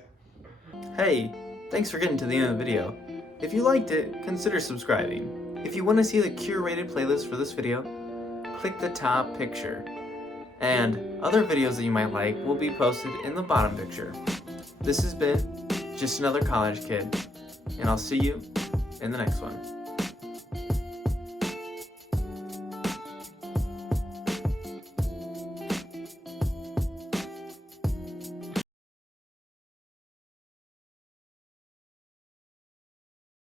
Hey, thanks for getting to the end of the video. If you liked it, consider subscribing. If you want to see the curated playlist for this video, click the top picture. And other videos that you might like will be posted in the bottom picture. This has been Just Another College Kid, and I'll see you in the next one.